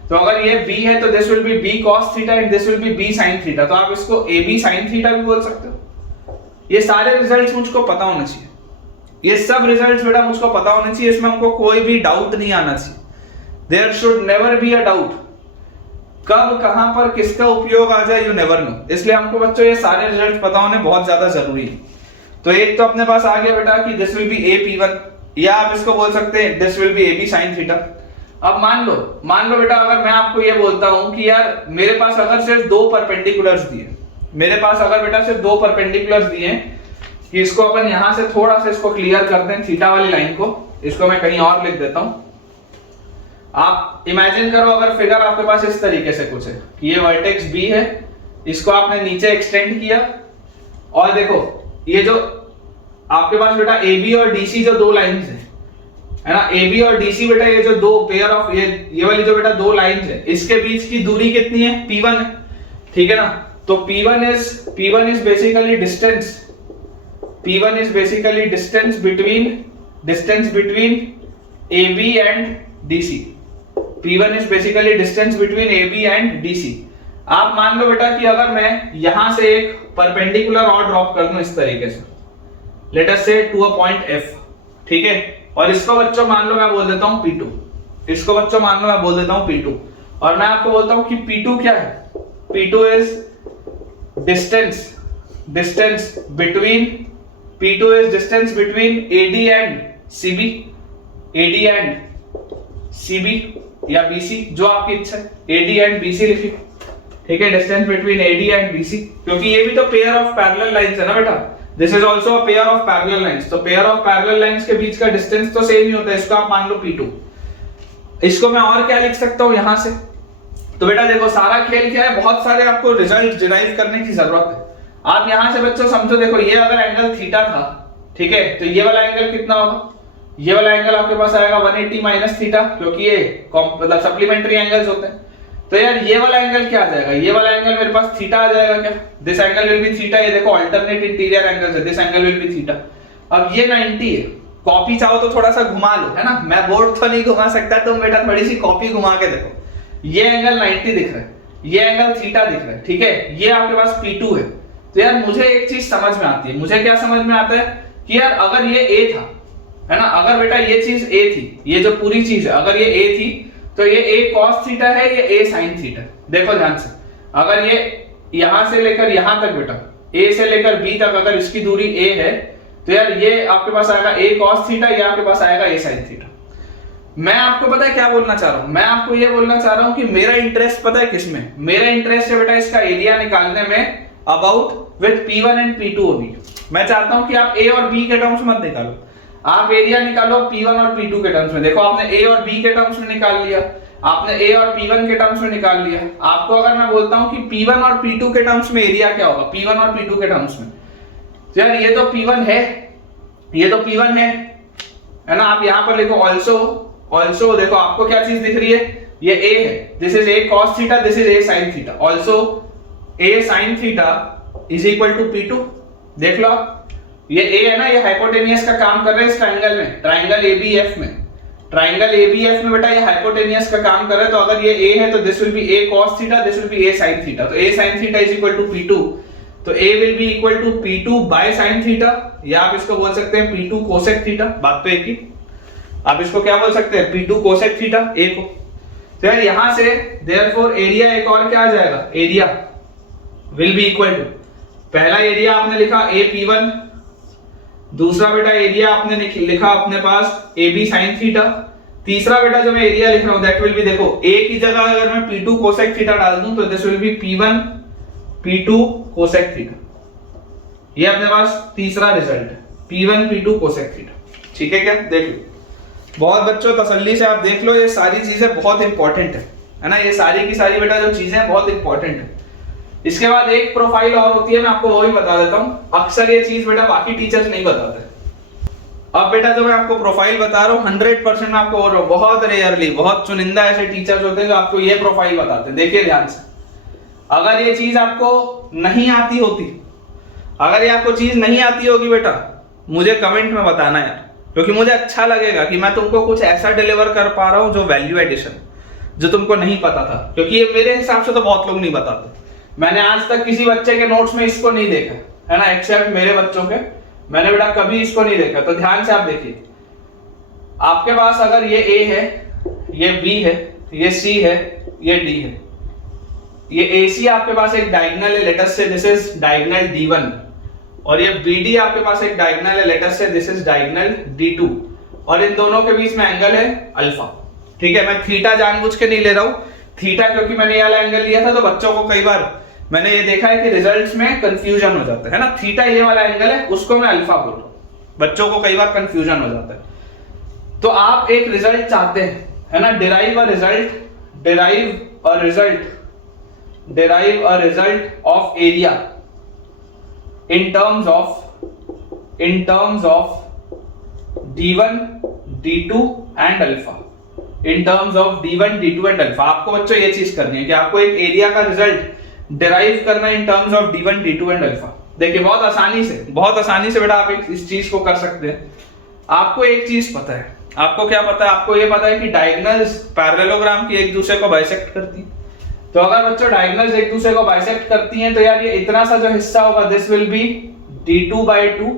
तो अगर ये B है तो this will B B cos theta and this will B B sin theta, तो आप इसको AB sin थीटा भी बोल सकते हो। ये सारे रिजल्ट्स मुझको पता होने चाहिए, ये सब रिजल्ट्स बेटा मुझको पता होने चाहिए, इसमें हमको कोई भी डाउट नहीं आना चाहिए, there should never be a doubt. कब कहां पर किसका उपयोग आ जाए यू नेवर नो, इसलिए हमको बच्चों ये सारे रिजल्ट पता होने बहुत ज्यादा जरूरी है। तो एक तो अपने पास आ गया बेटा कि this will be A P1, या आप इसको बोल सकते हैं this will B AB sin theta. अब मान लो बेटा अगर मैं आपको ये बोलता हूं कि यार मेरे पास अगर सिर्फ दो परपेंडिकुलर्स दिए, मेरे पास अगर बेटा सिर्फ दो परपेंडिकुलर्स दिए हैं, कि इसको अपन यहां से थोड़ा सा इसको क्लियर करते हैं, थीटा वाली लाइन को, इसको मैं कहीं और लिख देता हूं। आप इमेजिन करो अगर फिगर आपके पास इस तरीके से कुछ है कि ये वर्टेक्स B है, इसको आपने नीचे एक्सटेंड किया, और देखो ये जो आपके पास बेटा AB और DC जो दो लाइंस है ना, AB और DC बेटा ये जो दो पेयर ऑफ ये वाली जो बेटा दो लाइंस है, इसके बीच की दूरी कितनी है, P1 है, ठीक है ना। तो P1 is basically distance P1 is basically distance between AB and DC. P1 is basically distance between AB and DC. आप मान लो बेटा कि अगर मैं यहां से एक परपेंडिकुलर और ड्रॉप कर दूं इस तरीके से, लेट अस से टू अ पॉइंट F, ठीक है, और इसको बच्चों मान लो मैं बोल देता हूं P2, इसको बच्चों मान लो मैं बोल देता हूं P2, और मैं आपको बोलता हूं कि P2 क्या है, P2 is distance between AD and CB, AD and CB या BC, जो आपकी इच्छा है, AD and BC लिखिए, ठीक है, distance between AD and BC, क्योंकि ये भी तो पेयर ऑफ पैरेलल लाइंस है ना बेटा, this is also a pair of parallel lines, तो पेयर ऑफ पैरेलल लाइंस के बीच का डिस्टेंस तो सेम ही होता है, इसको आप मान लो P2। इसको मैं और क्या लिख सकता हूं यहां से, तो बेटा देखो सारा खेल क्या है, बहुत सारे आपको रिजल्ट डिराइव करने की जरूरत है। आप यहां से बच्चों समझो, देखो ये अगर एंगल थीटा था, ठीक है, तो ये वाला एंगल कितना होगा, ये वाला एंगल आपके पास आएगा 180 माइनस थीटा, क्योंकि ये मतलब सप्लीमेंट्री एंगल्स होते हैं। तो यार ये वाला एंगल क्या आ जाएगा, ये वाला एंगल मेरे पास थीटा आ जाएगा क्या, this angle will be theta, ये देखो अल्टरनेट इंटीरियर एंगल्स है, this angle will be theta. अब ये 90 है, कॉपी चाहो तो थोड़ा सा घुमा लो, है ना, मैं बोर्ड तो नहीं घुमा सकता, तुम बेटा थोड़ी सी कॉपी घुमा के देखो, ये एंगल 90 दिख रहा है, ये एंगल थीटा दिख रहा है, ठीक है, ये आपके पास P2 है। तो यार मुझे एक चीज समझ में आती है, मुझे क्या समझ में आता है कि यार अगर ये A था, है ना, अगर बेटा ये चीज A थी, ये जो पूरी चीज है अगर ये A थी, तो ये A cos थीटा है, ये A sin थीटा। देखो ध्यान से, अगर ये यहां से लेकर यहां तक बेटा A से लेकर B तक अगर इसकी दूरी A है, तो यार ये आपके पास आएगा A cos थीटा, ये आपके पास आएगा A sin थीटा। मैं आपको पता है क्या बोलना चाह रहा हूं, मैं आपको ये बोलना चाह रहा हूं कि मेरा इंटरेस्ट पता है किसमें, मेरा इंटरेस्ट है बेटा इसका एरिया निकालने में about with P1 and P2 only. मैं चाहता हूं कि आप A और B के टर्म्स मत निकालो, आप एरिया निकालो P1 और P2 के टर्म्स में। देखो आपने A और B के टर्म्स में निकाल लिया, आपने A और P1 के टर्म्स में निकाल लिया। आपको अगर मैं बोलता हूं कि P1 और P2 के टर्म्स में एरिया क्या होगा, P1 और P2 के टर्म्स में, तो यार ये तो P1 है, ये तो P1 है ना, आप यहां पर लिखो ऑल्सो देखो आपको क्या चीज दिख रही है, ये A है, this is A cos theta, this is A sin theta, also A sin theta is equal to P2। देख लो आप, ये A है ना, ये हाइपोटेनियस का काम कर रहा है इस ट्रायंगल में, ट्रायंगल ABF में, ट्रायंगल ABF में बेटा ये हाइपोटेनियस का काम कर रहा है। तो अगर ये A है तो this will be A cos theta, this will be A sin theta, तो A sin theta is equal to P2, तो A will be equal to P2 by sin theta, या आप इसको बोल सकते हैं P2 cosec थीटा, बात तो एक ही, आप इसको क्या बोल सकते हैं P2 cosec थीटा A को। तो यार यहां से देयरफॉर एरिया एक और क्या आ जाएगा, area will be equal to, पहला एरिया आपने लिखा AP1, दूसरा बेटा एरिया आपने लिखा अपने पास AB sin थीटा, तीसरा बेटा जो मैं एरिया लिख रहा हूं दैट विल बी, देखो A की जगह अगर मैं P2 cosec थीटा डाल दूं तो this will B P1 P2 cosec theta, ये अपने पास तीसरा रिजल्ट है, P1 P2 cosec थीटा, ठीक है क्या, देख लो बहुत बच्चों तसल्ली से आप देख लो, ये सारी चीजें बहुत इंपॉर्टेंट है ना, ये सारी की सारी बेटा जो चीजें बहुत इंपॉर्टेंट है। इसके बाद एक प्रोफाइल और होती है, मैं आपको वो भी बता देता हूं, अक्सर ये चीज बेटा बाकी टीचर्स नहीं बताते। अब बेटा जो मैं आपको प्रोफाइल बता रहा हूँ 100% मैं आपको बोल रहा हूँ, बहुत रेयरली, बहुत चुनिंदा ऐसे टीचर्स होते हैं जो आपको ये प्रोफाइल बताते हैं। देखिए ध्यान से, अगर ये चीज आपको नहीं आती होती, अगर ये आपको चीज नहीं आती होगी बेटा, मुझे कमेंट में बताना यार, क्योंकि मुझे अच्छा लगेगा कि मैं तुमको कुछ ऐसा डिलीवर कर पा रहा हूं जो वैल्यू एडिशन, जो तुमको नहीं पता था, क्योंकि ये मेरे हिसाब से तो बहुत लोग नहीं बताते। मैंने आज तक किसी बच्चे के नोट्स में इसको नहीं देखा है ना, एक्सेप्ट मेरे बच्चों के, मैंने बेटा कभी इसको नहीं देखा। तो ध्यान से आप देखिए, आपके पास अगर ये A है, ये B है, ये C है, ये D है, ये AC आपके पास एक डायगोनल है, let us say this is diagonal D1, और ये BD आपके पास एक डायगोनल है, let us say this is diagonal D2, और इन दोनों के बीच में एंगल है अल्फा, ठीक है। मैं थीटा जानबूझ के नहीं ले रहा हूं, थीटा क्योंकि मैंने ये वाला एंगल लिया था तो बच्चों को कई बार मैंने ये देखा है कि रिजल्ट्स में कंफ्यूजन हो जाता है ना, थीटा ये वाला एंगल है, उसको मैं अल्फा बोल रहा हूं, बच्चों को कई बार कंफ्यूजन हो जाता है। तो आप एक रिजल्ट चाहते हैं, है ना, derive a result of area in terms of D1, D2 and alpha, in terms of D1, D2 and alpha. आपको बच्चों ये चीज करनी है कि आपको एक एरिया का रिजल्ट डिराइव करना है in terms of D1, D2 and alpha. देखिए बहुत आसानी से बेटा आप इस चीज को कर सकते हैं। आपको एक चीज पता है, आपको क्या पता है, आपको ये पता है कि डायगोनल्स पैरेललोग्राम की एक दूसरे को बाइसेक्ट करती है। तो अगर बच्चों डायगोनल्स एक दूसरे को बाइसेक्ट करती हैं तो यार ये इतना सा जो हिस्सा होगा दिस विल बी d2/2,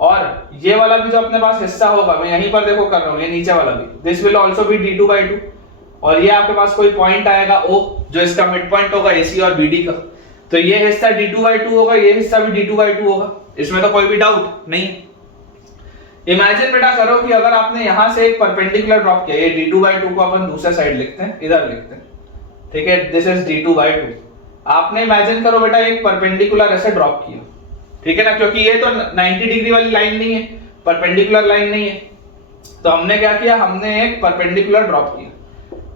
और ये वाला भी जो अपने पास हिस्सा होगा, मैं यहीं पर देखो कर रहा हूं, ये नीचे वाला भी this will also be d2/2, और ये आपके पास कोई पॉइंट आएगा O जो इसका मिड पॉइंट होगा AC और BD का, तो ये हिस्सा d2/2 होगा, ये हिस्सा भी d2/2 होगा, इसमें तो कोई भी डाउट नहीं। इमेजिन बेटा करो कि अगर आपने यहां से एक परपेंडिकुलर ड्रॉप किया, ये d2/2 को अपन दूसरे साइड लिखते हैं, इधर लिखते हैं, ठीक है, दिस इज d2/2। आपने इमेजिन करो बेटा एक परपेंडिकुलर ऐसे ड्रॉप किया, ठीक है ना, क्योंकि ये तो 90 डिग्री वाली लाइन नहीं है, परपेंडिकुलर लाइन नहीं है, तो हमने क्या किया, हमने एक परपेंडिकुलर ड्रॉप किया।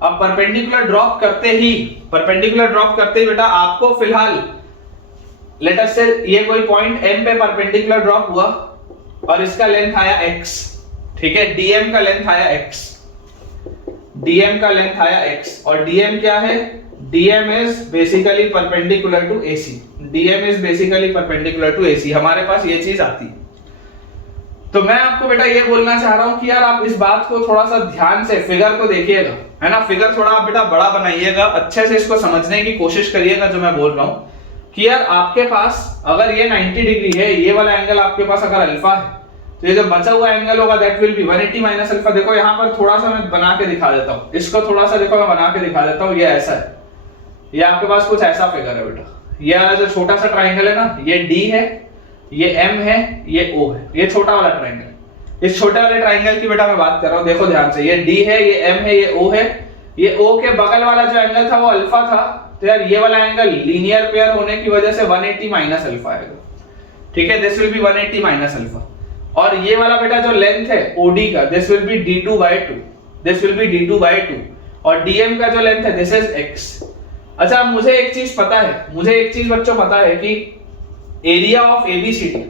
अब परपेंडिकुलर ड्रॉप करते ही बेटा आपको फिलहाल लेट अस से ये कोई पॉइंट M पे परपेंडिकुलर ड्रॉप हुआ और इसका लेंथ आया x, ठीक है, dm का लेंथ आया x, और dm क्या है, dm is basically perpendicular to AC, हमारे पास ये चीज आती है। तो मैं आपको बेटा ये बोलना चाह रहा हूं कि यार आप इस बात को थोड़ा सा ध्यान से फिगर को देखिएगा, है ना, फिगर थोड़ा आप बेटा बड़ा बनाइएगा, अच्छे से इसको समझने की कोशिश करिएगा जो मैं बोल रहा हूं कि यार आपके पास अगर ये 90 डिग्री है, ये वाला एंगल आपके पास अगर अल्फा है, तो ये जो बचा हुआ एंगल होगा that will B 180 minus alpha. देखो यहाँ पर थोड़ा सा मैं बना के दिखा देता हूँ, इसको थोड़ा सा देखो मैं बना के दिखा देता हूँ, ये ऐसा है, ये आपके पास कुछ ऐसा फिगर है बेटा, ये वाला जो छोटा सा ट्राइंगल है ना, ये D है, ये M है, ये O है, ये छोटा वाला ट्राइंगल, इस छोटे वाले ट्राइंगल की बेटा मैं बात कर रहा हूँ, देखो ध्यान से, ये D है, ये M है, ये O है, ये O के बगल वाला जो एंगल था वो अल्फा था, तो यार ये वाला एंगल लीनियर पेयर होने की वजह से 180 माइनस अल्फा आएगा, ठीक है, this will B 180 minus alpha, और ये वाला बेटा जो लेंथ है OD का, दिस विल बी d2/2, और DM का जो लेंथ है दिस इज x। अच्छा मुझे एक चीज बच्चों पता है कि एरिया ऑफ ABCD,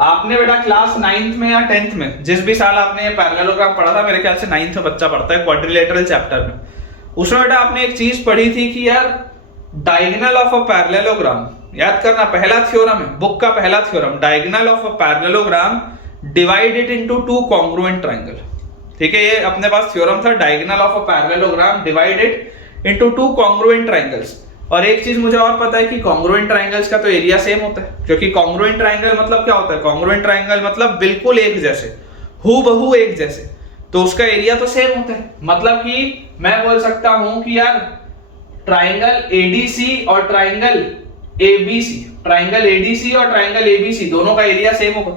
आपने बेटा क्लास 9th में या 10th में, जिस भी साल आपने ये पैरेललोग्राम पढ़ा था, मेरे ख्याल से 9th में बच्चा पढ़ता है क्वाड्रिलेटरल चैप्टर में, उसमें बेटा आपने एक चीज पढ़ी थी कि यार डायगोनल ऑफ अ पैरेललोग्राम, याद करना, पहला थ्योरम है, बुक का पहला theorem, diagonal of a parallelogram divide it into two congruent triangle, ठीक है, ये अपने पास थ्योरम था, diagonal of a parallelogram divide it into two congruent triangles. और एक चीज मुझे और पता है कि कॉन्ग्रुएंट ट्रायंगल्स का तो एरिया सेम होता है, क्योंकि कॉन्ग्रुएंट ट्रायंगल मतलब क्या होता है, कॉन्ग्रुएंट ट्रायंगल मतलब बिल्कुल एक जैसे, हूबहू एक जैसे, तो उसका एरिया तो सेम होता है। मतलब कि मैं बोल सकता हूं कि यार ट्रायंगल ADC और ट्रायंगल ABC दोनों का एरिया सेम होगा,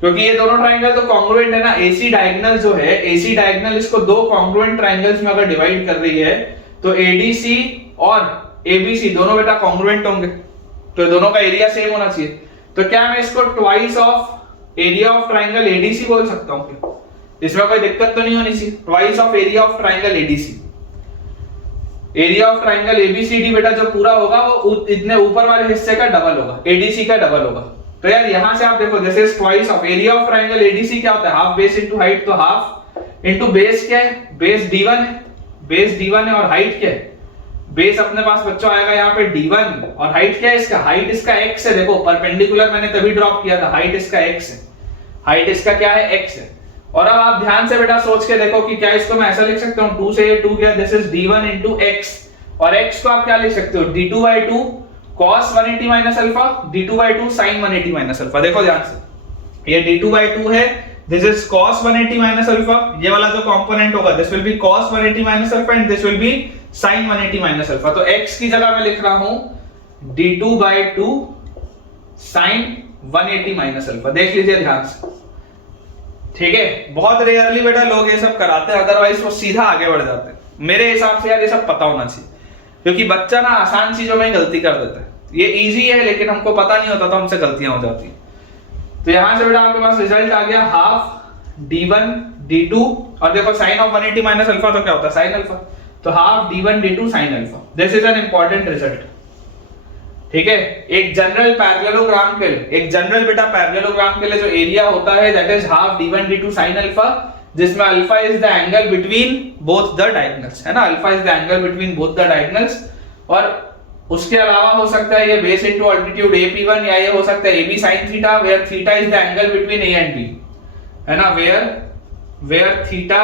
क्योंकि ये दोनों ट्रायंगल तो कॉन्ग्रुएंट है ना। AC डायगोनल जो है, AC डायगोनल इसको दो कॉन्ग्रुएंट ट्रायंगल्स में अगर डिवाइड कर रही है तो ADC और ABC दोनों बेटा कॉन्ग्रुएंट होंगे, तो दोनों का एरिया सेम होना चाहिए। तो क्या मैं इसको twice of area of triangle ADC बोल सकता हूं क्या? इसमें कोई दिक्कत तो नहीं होनी चाहिए। Twice of area of triangle ADC, area of triangle ABCD बेटा जो पूरा होगा वो इतने ऊपर वाले हिस्से का डबल होगा, ADC का डबल होगा। तो यार यहां से आप देखो this is twice of area of triangle ADC क्या होता है, हाफ बेस इनटू हाइट, तो हाफ इनटू बेस क्या है, बेस D1 है, बेस D1 है, और हाइट क्या है, बेस अपने पास बच्चों आएगा यहाँ पे D1, और हाइट क्या है इसका, हाइट इसका x है। देखो परपेंडिकुलर मैंने तभी ड्रॉप किया था, हाइट इसका x है, हाइट इसका क्या है, x है। और अब आप ध्यान से बेटा सोच के देखो कि क्या इसको मैं ऐसा लिख सकता हूँ, 2 से 2 गया, this is D1 into x, और x को आप क्या लिख सकते हो, d2/2 cos 180 minus alpha, d2/2 sin 180 minus alpha. देखो ध्यान से, ये d2/2 है, this is cos 180 minus alpha, ये वाला जो कंपोनेंट होगा this will B cos 180 minus alpha and this will B sin 180 minus alpha. तो x की जगह मैं लिख रहा हूं d2/2 sin 180 माइनस अल्फा। देख लीजिए ध्यान से, ठीक है। बहुत रेयरली बेटा लोग ये सब कराते हैं, अदरवाइज वो सीधा आगे बढ़ जाते हैं। मेरे हिसाब से यार ये सब पता होना चाहिए, क्योंकि बच्चा ना आसान चीजों में गलती कर देता है। ये इजी है लेकिन हमको पता नहीं होता तो हमसे गलतियां हो जाती हैं। तो यहां से बेटा आपके पास रिजल्ट आ गया हाफ d1 d2, और देखो साइन ऑफ 180 माइनस अल्फा तो क्या होता है, साइन अल्फा, तो half d1 d2 sine alpha. This is an important result, ठीक है। एक जनरल पैरेललोग्राम के लिए, एक जनरल बेटा पैरेललोग्राम के लिए जो एरिया होता है that is half d1 d2 sine alpha, जिसमें alpha is the angle between both the diagonals, है ना, alpha is the angle between both the diagonals. और उसके अलावा हो सकता है ये बेस इनटू अल्टीट्यूड AP1, या ये हो सकता है AB sin थीटा, where theta is the angle between A and B, है ना, where theta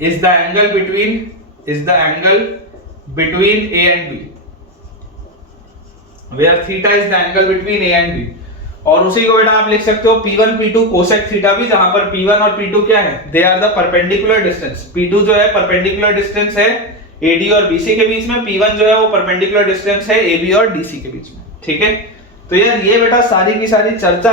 is the angle between A and B, where theta is the angle between A and B। और उसी को बेटा आप लिख सकते हो P1 P2 कोसेक थीटा भी, जहां पर P1 और P2 क्या है, they are the perpendicular distance. P2 जो है परपेंडिकुलर डिस्टेंस है AD और BC के बीच में, P1 जो है वो परपेंडिकुलर डिस्टेंस है AB और DC के बीच में, ठीक है। तो यार ये बेटा सारी की सारी चर्चा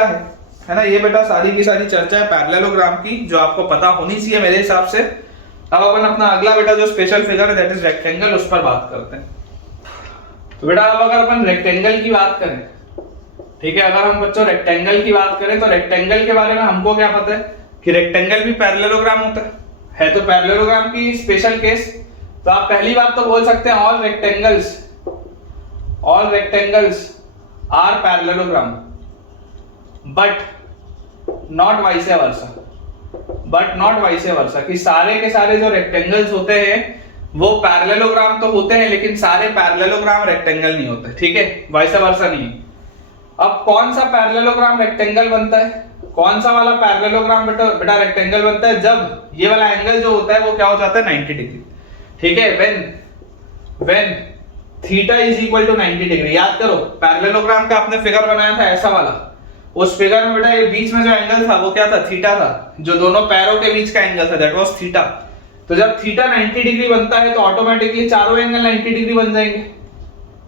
है ना, ये बेटा सारी की सारी चर्चा है पैरेललोग्राम की, जो आपको पता होनी चाहिए मेरे हिसाब से। अब अपन अपना अगला बेटा जो स्पेशल फिगर है दैट इज रेक्टेंगल, उस पर बात करते हैं। तो बेटा अब अगर अपन रेक्टेंगल की बात करें, ठीक है, अगर हम बच्चों रेक्टेंगल की बात करें तो रेक्टेंगल के बारे में हमको क्या पता है कि रेक्टेंगल भी पैरेललोग्राम होता है तो पैरेललोग्राम की स्पेशल केस। तो आप पहली बात तो बोल सकते हैं all rectangles are parallelogram but not vice versa, कि सारे के सारे जो रेक्टेंगल्स होते हैं वो पैरेललोग्राम तो होते हैं लेकिन सारे पैरेललोग्राम रेक्टेंगल नहीं होते, ठीक है, वाइस वर्सा नहीं। अब कौन सा पैरेललोग्राम रेक्टेंगल बनता है, कौन सा वाला पैरेललोग्राम बेटा रेक्टेंगल बनता है, जब ये वाला एंगल जो होता है वो क्या हो जाता है 90 डिग्री, ठीक है, when theta is equal to 90 degree. याद करो पैरेललोग्राम का आपने फिगर बनाया था ऐसा वाला, उस फिगर में बेटा ये बीच में जो एंगल था वो क्या था, थीटा था, जो दोनों पैरों के बीच का एंगल था दैट वाज थीटा। तो जब थीटा 90 डिग्री बनता है तो ऑटोमेटिकली चारों एंगल 90 डिग्री बन जाएंगे,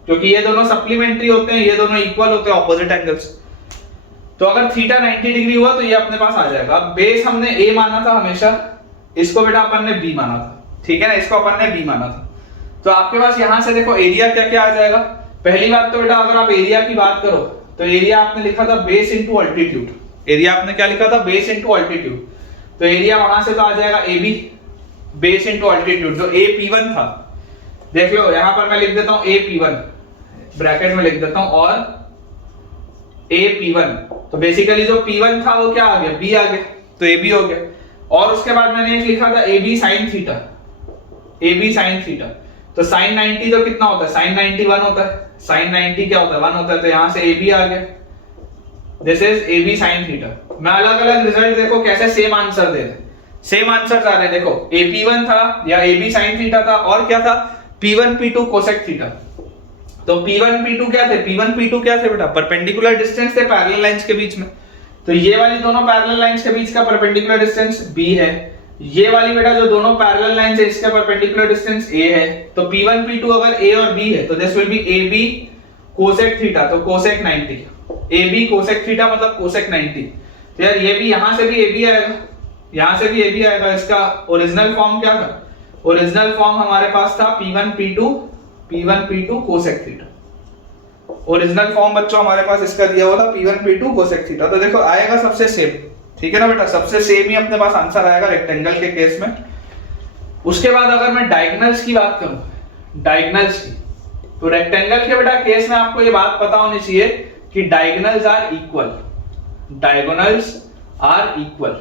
क्योंकि ये दोनों सप्लीमेंट्री होते हैं, ये दोनों इक्वल होते हैं, ऑपोजिट एंगल्स। तो अगर थीटा 90 डिग्री हुआ तो ये अपने पास आ जाएगा। अब बेस हमने A माना था हमेशा, इसको बेटा अपन ने B माना था, ठीक है ना, इसको अपन ने B माना था। तो आपके पास यहां से देखो एरिया क्या क्या आ जाएगा। पहली बात तो बेटा अगर आप एरिया की बात करो तो एरिया आपने लिखा था बेस इनटू अल्टीट्यूड। एरिया आपने क्या लिखा था, बेस इनटू अल्टीट्यूड। तो एरिया वहां से तो आ जाएगा AB बेस इनटू अल्टीट्यूड, जो AP1 था। देख लो यहां पर मैं लिख देता हूं AP1 ब्रैकेट में लिख देता हूं और AP1। तो बेसिकली जो P1 था वो क्या आ गया, B आ गया, तो AB हो गया। और उसके बाद मैंने एक लिखा था AB sin theta, AB sin theta. तो sin 90 तो कितना होता है, sin 90 1 होता है, sin 90 क्या होता है 1 होता है, तो यहां से AB आ गया, this is AB sin theta. मैं अलग अलग रिजल्ट देखो कैसे सेम आंसर दे रहे, सेम आंसर आ रहे हैं। देखो AP1 था या AB sin थीटा था, और क्या था P1 P2 कोसेक थीटा। तो P1 P2 क्या थे, P1 P2 क्या थे बेटा, परपेंडिकुलर डिस्टेंस थे पैरेलल लाइंस के बीच में। तो ये वाली दोनों पैरेलल लाइंस के बीच का परपेंडिकुलर डिस्टेंस B है, ये वाली बेटा जो दोनों पैरेलल लाइंस है इसका परपेंडिकुलर डिस्टेंस A है। तो P1 P2 अगर A और B है तो this will B AB cosec theta, तो कोसेक 90, AB कोसेक थीटा मतलब कोसेक 90। तो यार ये भी यहां से भी AB आएगा, यहां से भी AB आएगा। इसका ओरिजिनल फॉर्म क्या था, ओरिजिनल फॉर्म हमारे पास था P1 P2 cosec theta. Original form बच्चों हमारे पास इसका दिया हुआ था P1 P2 कोसेक थीटा। तो देखो आएगा सबसे सेम, ठीक है ना बेटा, सबसे सेम ही अपने पास आंसर आएगा रेक्टेंगल के केस में। उसके बाद अगर मैं डायगोनल्स की बात करूं, डायगोनल्स की, तो रेक्टेंगल के बेटा केस में आपको ये बात पता होनी चाहिए कि diagonals are equal, diagonals are equal.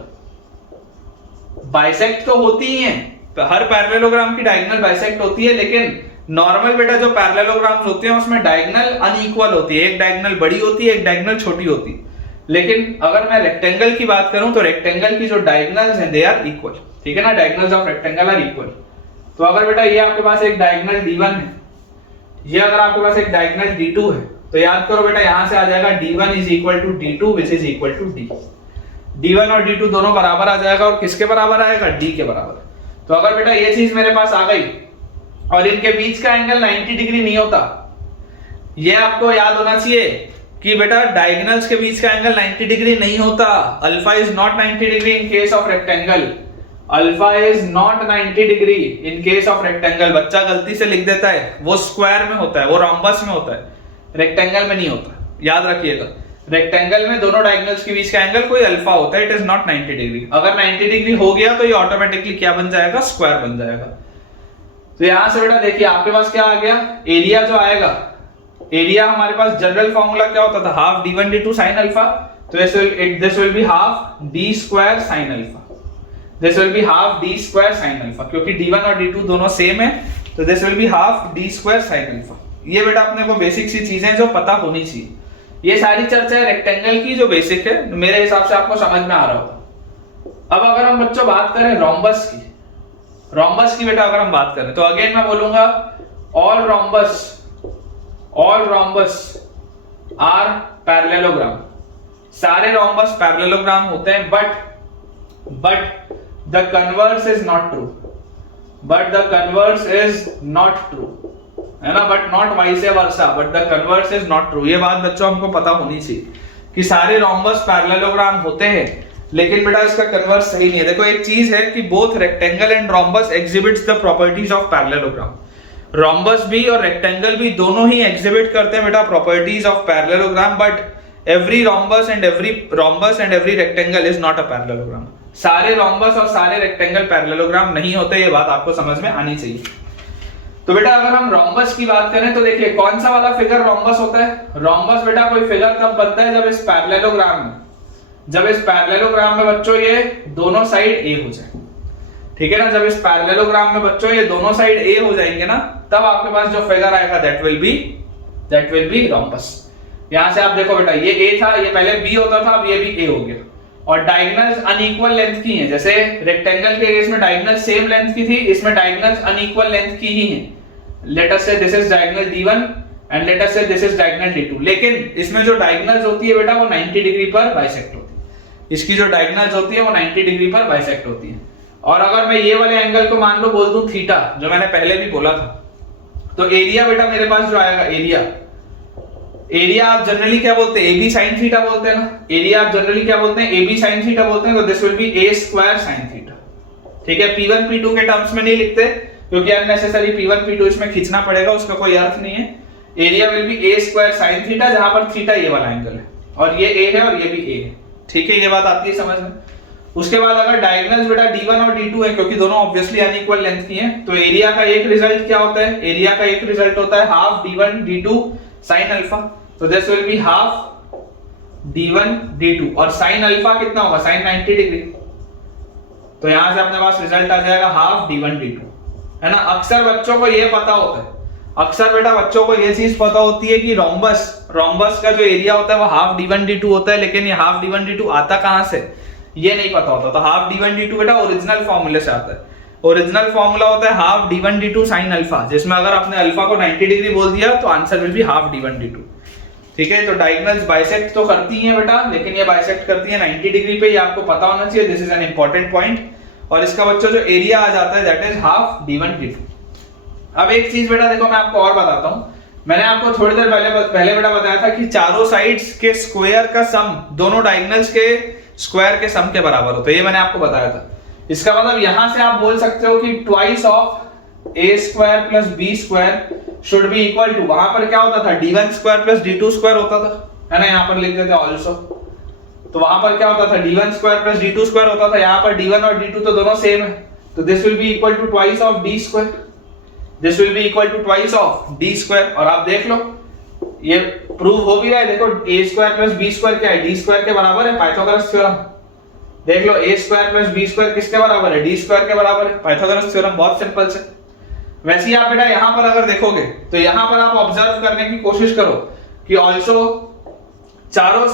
Bisect तो होती ही है, तो हर पैरेललोग्राम की डायगोनल बाइसेक्ट होती है, लेकिन नॉर्मल बेटा जो पैरेललोग्राम्स होते हैं उसमें डायगोनल अनइक्वल होती है, एक डायगोनल बड़ी होती है, एक डायगोनल छोटी होती है। लेकिन अगर मैं रेक्टेंगल की बात करूं तो रेक्टेंगल की जो डायगोनल्स हैं दे आर इक्वल, ठीक है ना, diagonals of rectangle are equal. तो अगर बेटा ये आपके पास एक डायगोनल D1 है, ये अगर आपके पास एक डायगोनल D2 है, तो याद करो बेटा यहां से आ जाएगा D1 is equal to D2 which is equal to D। D1 और D2 दोनों बराबर आ जाएगा, और किसके बराबर आएगा, D के बराबर। तो अगर बेटा ये चीज मेरे पास आ गई और इनके बीच का एंगल 90 डिग्री नहीं होता, ये आपको याद होना चाहिए कि बेटा डायगोनल्स के बीच का एंगल 90 डिग्री नहीं होता। Alpha is not 90 degree in case of rectangle, alpha is not 90 degree in case of rectangle. बच्चा गलती से लिख देता है, वो स्क्वायर में होता है, वो रोम्बस में होता है, रेक्टेंगल में नहीं होता, याद रखिएगा। रेक्टेंगल में दोनों डायगोनल्स के बीच का एंगल कोई अल्फा होता है, इट इज नॉट 90 डिग्री। अगर 90 डिग्री हो गया तो ये ऑटोमेटिकली क्या बन जाएगा, स्क्वायर बन जाएगा। तो यहां से बेटा देखिए आपके पास क्या आ गया, एरिया जो आएगा, एरिया हमारे पास जनरल फॉर्मूला क्या होता था, half d1 d2 sin alpha. तो this will B half d square sin alpha, this will B half d square sin alpha, क्योंकि d1 और d2 दोनों सेम है, तो this will B half d square sin alpha. ये बेटा अपने को बेसिक सी चीजें जो पता होनी चाहिए। ये सारी चर्चा है रेक्टेंगल की जो बेसिक है, मेरे हिसाब से आपको समझ में आ रहा होगा। अब अगर हम बच्चों बात करें रोम्बस की बेटा अगर हम बात करें तो अगेन मैं बोलूंगा ऑल रोम्बस आर पैरेललोग्राम। सारे रोम्बस पैरेललोग्राम होते हैं, but the converse is not true, है ना, but not vice versa, but the converse is not true. ये बात बच्चों हमको पता होनी चाहिए कि सारे रोम्बस पैरेललोग्राम होते हैं, लेकिन बेटा इसका कन्वर्स सही नहीं है। देखो एक चीज है कि both rectangle and rhombus exhibits the properties of parallelogram. Rhombus भी और रेक्टेंगल भी दोनों ही एग्जिबिट करते हैं बेटा properties of parallelogram, but every rhombus and every rectangle is not a parallelogram. सारे रोम्बस और सारे रेक्टेंगल पैरेललोग्राम नहीं होते, ये बात आपको समझ में आनी चाहिए। तो बेटा अगर हम रोम्बस की बात करें तो देखिए कौन सा वाला फिगर रोम्बस होता है। रोम्बस बेटा कोई फिगर तब बनता है जब इस पैरेललोग्राम में बच्चों ये दोनों साइड ए हो जाए, ठीक है ना। जब इस पैरेललोग्राम में बच्चों ये दोनों साइड ए हो जाएंगे ना, तब आपके पास जो फिगर आएगा दैट विल बी रोम्बस। यहां से आप देखो बेटा ये ए था, ये पहले बी होता था, अब ये भी ए हो गया, और डायगोनल्स अनइक्वल लेंथ की हैं। जैसे रेक्टेंगल के केस में डायगोनल सेम लेंथ की थी, इसमें डायगोनल्स अनइक्वल लेंथ की ही हैं। Late us say this is diagonal D1 and let us say this is diagonal D2, लेकिन इसमें जो डायगोनल्स होती है बेटा वो 90 डिग्री पर बाइसेक्ट होती है। इसकी जो डायगोनल्स होती है वो 90 डिग्री पर बाइसेक्ट होती है। और अगर मैं ये वाले एंगल को मान लो बोल दूं थीटा, जो मैंने पहले भी बोला था, तो एरिया बेटा मेरे पास जो आएगा एरिया आप जनरली क्या बोलते हैं, AB sin थीटा बोलते हैं ना। एरिया आप जनरली क्या बोलते हैं, AB sin थीटा बोलते हैं, तो this will be A square sin theta, ठीक है। P1 P2 के टर्म्स में नहीं लिखते क्योंकि अननेसेसरी P1 P2 इसमें खींचना पड़ेगा, उसका कोई अर्थ नहीं है। Area will be A square sin theta, जहां पर थीटा ये वाला एंगल है और ये A है और ये भी A है, ठीक है। ये बात आती है समझ में। उसके बाद अगर डायगोनल्स बेटा D1 और D2 है, क्योंकि दोनों ऑब्वियसली अनइक्वल लेंथ की हैं, तो एरिया का एक रिजल्ट क्या होता है, एरिया का एक रिजल्ट होता है half D1 D2 sin alpha. तो this will B half D1 D2, और sin अल्फा कितना होगा, sin 90 डिग्री। तो यहां से अपने पास रिजल्ट आ जाएगा हाफ D1 D2, है ना। अक्सर बच्चों को ये पता होता है, अक्सर बेटा बच्चों को ये चीज पता होती है कि रोम्बस का जो एरिया होता है वो हाफ D1 D2 होता है, लेकिन ये हाफ D1 D2 आता कहां से ये नहीं पता होता। तो हाफ D1 D2 बेटा ओरिजिनल फॉर्मूले से आता है। ओरिजिनल फॉर्मूला होता है half D1 D2 sin alpha, जिसमें अगर आपने अल्फा को 90 डिग्री बोल दिया तो answer will be half D1 D2, ठीक है। तो डायगोनल्स बाइसेक्ट तो करती हैं बेटा, लेकिन ये बाइसेक्ट करती है 90 डिग्री पे, ये आपको पता होना चाहिए। This is an important point. और इसका बच्चों जो एरिया आ जाता है that is half D1 D2। अब एक चीज बेटा देखो मैं आपको और बताता हूं। मैंने आपको थोड़ी देर पहले बेटा बताया था कि चारों साइड्स के स्क्वायर का सम दोनों डायगोनल्स के स्क्वायर के सम के बराबर होता है, ये मैंने आपको बताया था। इसका मतलब यहां से आप बोल सकते हो कि twice of A square plus B square should be equal to, वहां पर क्या होता था D1 square plus D2 square होता था, है ना। यहां पर लिख देते ऑल्सो, तो वहां पर क्या होता था D1 square plus D2 square होता था। यहां पर D1 और D2 तो दोनों सेम है, तो this will be equal to twice of D square, this will be equal to twice of D square. और आप देख लो ये प्रूव हो भी रहा है, देखो A square plus B square क्या है, D स्क्वायर के बराबर है, पाइथागोरस थ्योरम। देख लो A square plus B square किसके बराबर है, D स्क्वायर के बराबर है, पाइथागोरस थ्योरम। बहुत सिंपल से। वैसे ही आप बेटा यहां पर अगर देखोगे तो यहां पर आप ऑब्जर्व करने की कोशिश करो कि ऑल्सो चारों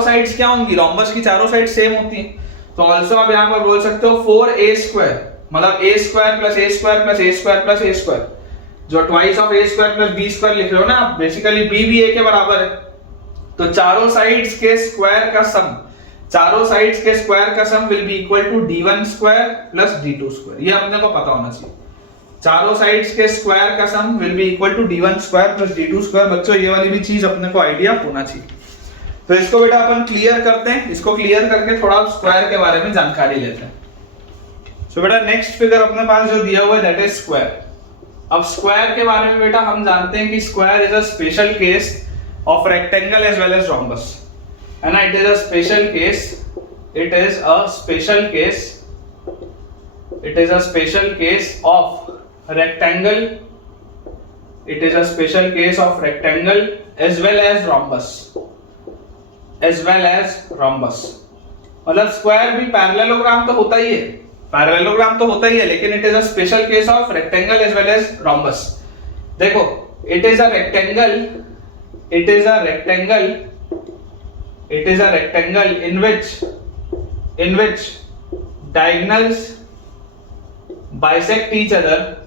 साइड्स क्या होंगी, रोम्बस की चारों साइड सेम होती हैं। तो ऑल्सो आप यहां पर बोल सकते हो 4A स्क्वायर, मतलब A square plus A square plus A square plus A square, जो twice of A square plus B square लिख रहे हो ना आप, बेसिकली B भी A के बराबर है। तो चारों साइड्स के स्क्वायर का sum will be equal to D1 square plus D2 square. ये अपने को पता होना चाहिए। चारों साइड्स के स्क्वायर का sum will be equal to D1 square plus D2 square. बच्चों ये वाली भी चीज अपने को आइडिया होना चाहिए। तो इसको बेटा अपन क्लियर करते हैं, इसको क्लियर करके थोड़ा स्क्वायर के बारे में जानकारी लेते हैं। सो बेटा नेक्स्ट फिगर अपने पास जो दिया हुआ है दैट इज स्क्वायर। अब स्क्वायर के बारे में बेटा हम जानते हैं कि square is a special case of rectangle as well as rhombus, है ना। It is a special case of rectangle, it is a special case of rectangle as well as rhombus, मतलब स्क्वायर भी पैरेललोग्राम तो होता ही है, लेकिन it is a special case of rectangle as well as rhombus. देखो it is a rectangle, it is a rectangle, it is a rectangle in which diagonals bisect each other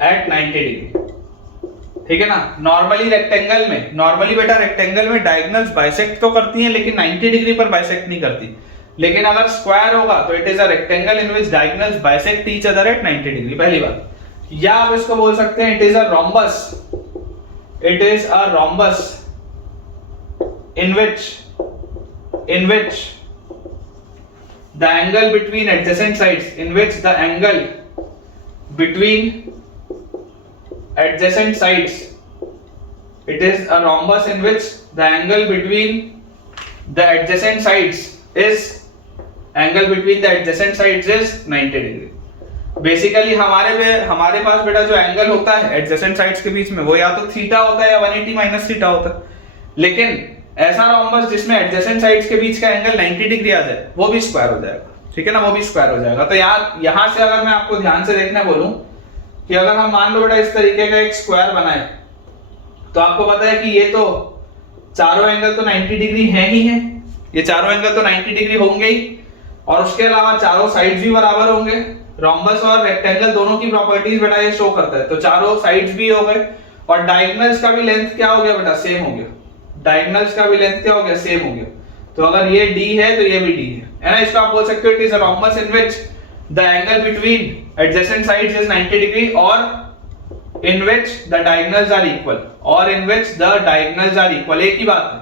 at 90 degree. ठीक है ना। Normally बेटा rectangle में diagonals bisect तो करती हैं लेकिन 90 डिग्री पर बाइसेक्ट नहीं करती। लेकिन अगर स्क्वायर होगा तो it is a rectangle in which diagonals bisect each other at 90 degree, पहली बात। या आप इसको बोल सकते हैं it is a rhombus, it is a rhombus in which the angle between adjacent sides, in which the angle between adjacent sides, it is a rhombus in which the angle between the adjacent sides is 90 degree. Basically हमारे पास बेटा जो angle होता है adjacent sides के बीच में वो या तो थीटा होता है या 180 माइनस थीटा होता है। लेकिन ऐसा रोम्बस जिसमें एडजेसेंट साइड्स के बीच का एंगल 90 डिग्री आ जाए वो भी स्क्वायर हो जाएगा। ठीक है ना, वो भी स्क्वायर हो जाएगा। तो यार यहां से अगर मैं आपको ध्यान से देखना बोलूं कि अगर हम मान लो बेटा इस तरीके का एक स्क्वायर बनाए तो आपको पता है कि ये तो चारों एंगल तो 90 डिग्री है ही है, ये चारों एंगल तो 90 डिग्री होंगे ही, और उसके अलावा चारों साइड्स भी बराबर होंगे। रोम्बस और रेक्टेंगल दोनों की प्रॉपर्टीज बेटा ये शो करता है। तो चारों साइड्स भी हो गए और डायगोनल्स का भी लेंथ क्या हो गया बेटा, सेम हो गया। डायगोनल्स का भी लेंथ क्या हो गया, सेम हो गया। तो अगर ये d है तो ये भी d है ना। इसको आप बोल सकते हो it is a rhombus in which the angle between adjacent sides is 90 degree और in which the diagonals are equal, और in which the diagonals are equal, एक ही बात है।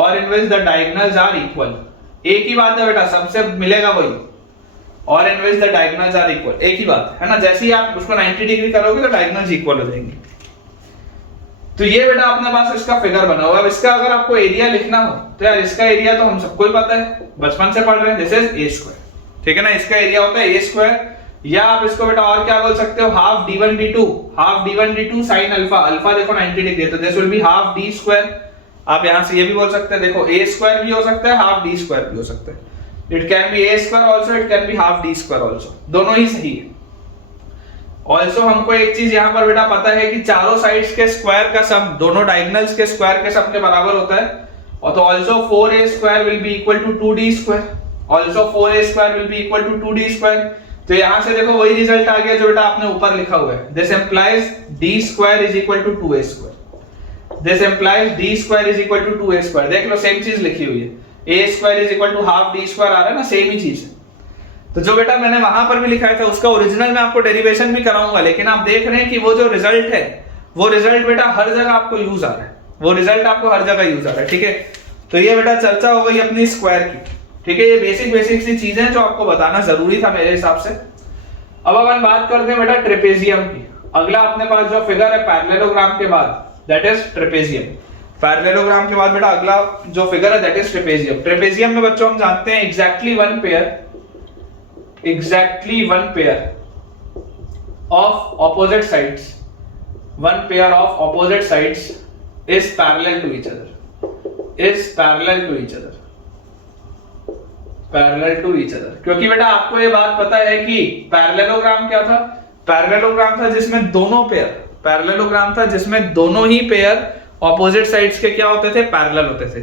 और in which the diagonals are equal, एक ही बात है बेटा, सबसे मिलेगा वही। और in which the diagonals are equal, एक ही बात है ना। जैसे ही आप उसको 90 डिग्री करोगे तो डायगोनल्स इक्वल हो जाएंगे। तो ये बेटा अपने पास इसका फिगर बना हुआ है। अब इसका अगर आपको एरिया लिखना हो तो यार इसका एरिया तो हम सबको ही पता है, बचपन से पढ़ रहे हैं, दिस इज ए स्क्वायर। ठीक है ना, इसका एरिया होता है ए स्क्वायर। या आप इसको बेटा और क्या बोल सकते हो, half d1 d2 sin alpha. Alpha देखो 90 डिग्री है तो this will B half d square. आप यहां से ये भी बोल सकते हैं, देखो a स्क्वायर भी हो सकता है, हाफ d स्क्वायर भी हो सकता है। It can be a square also, it can be half d square also, दोनों ही सही है। ऑल्सो हमको एक चीज यहाँ पर बेटा पता है कि चारों साइड्स के स्क्वायर का सम, दोनों डायगोनल्स के स्क्वायर के सम के बराबर होता है। और तो also 4a square will be equal to 2d square, also 4a square will be equal to 2d square. तो यहां से देखो वही रिजल्ट आ गया जो बेटा आपने ऊपर लिखा हुआ है। This implies d square is equal to 2a square, this implies d square is equal to 2a square. देख लो सेम चीज लिखी हुई है, a square is equal to half d square आ रहा है ना, सेम ही चीज है। तो जो बेटा मैंने वहां पर भी लिखा था उसका ओरिजिनल मैं आपको डेरिवेशन भी कराऊंगा, लेकिन आप देख रहे हैं कि वो जो रिजल्ट है वो रिजल्ट बेटा हर जगह आपको यूज आ रहा है, वो रिजल्ट आपको हर जगह यूज आ रहा है। ठीक है, तो ये बेटा चर्चा हो गई अपनी स्क्वायर की। ठीक है, ये बेसिक सी चीजें जो आपको बताना जरूरी था मेरे हिसाब से। अब अपन बात करते हैं बेटा ट्रेपेजियम की। अगला अपने पास जो फिगर है पैरेललोग्राम के बाद, दैट इज ट्रेपेजियम। पैरेललोग्राम के बाद बेटा अगला जो फिगर है दैट इज ट्रेपेजियम। ट्रेपेजियम में बच्चों हम जानते हैं exactly one pair of opposite sides, one pair of opposite sides is parallel to each other, क्योंकि बेटा आपको ये बात पता है कि पैरेललोग्राम क्या था, पैरेललोग्राम था जिसमें दोनों ही पेयर ऑपोजिट साइड्स के क्या होते थे, पैरेलल होते थे।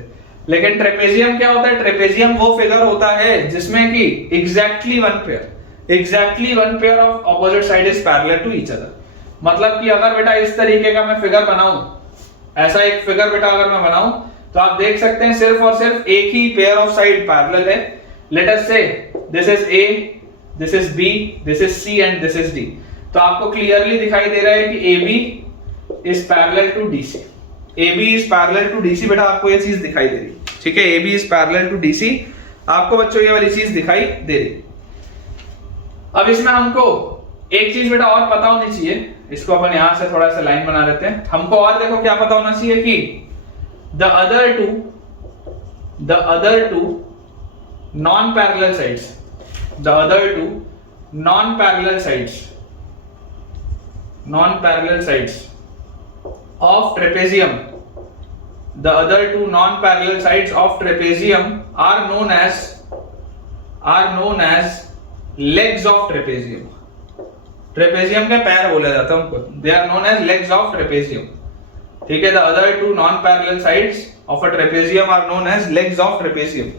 लेकिन ट्रेपेजियम क्या होता है, ट्रेपेजियम वो फिगर होता है जिसमें कि exactly one pair of opposite side is parallel to each other. मतलब कि अगर बेटा इस तरीके का मैं फिगर बनाऊं, ऐसा एक फिगर बेटा अगर मैं बनाऊं तो आप देख सकते हैं सिर्फ और सिर्फ एक ही पेयर ऑफ साइड पैरेलल है। Let us say this is A, this is B, this is C and this is D. तो आपको क्लियरली दिखाई दे रहा है कि AB is parallel to DC, AB is parallel to DC। बेटा आपको ये चीज दिखाई दे रही, ठीक है, AB is parallel to DC, आपको बच्चों ये वाली चीज दिखाई दे रही। अब इसमें हमको एक चीज बेटा और पता होनी चाहिए, इसको अपन यहां से थोड़ा सा लाइन बना लेते हैं। हमको और देखो क्या पता होना चाहिए कि the other two non-parallel sides, the other two non-parallel sides of trapezium, the other two non-parallel sides of trapezium are known as legs of trapezium, trapezium के पैर बोले जाते हैं उनको, they are known as legs of trapezium. ठीक है, the other two non parallel sides of a trapezium are known as legs of trapezium.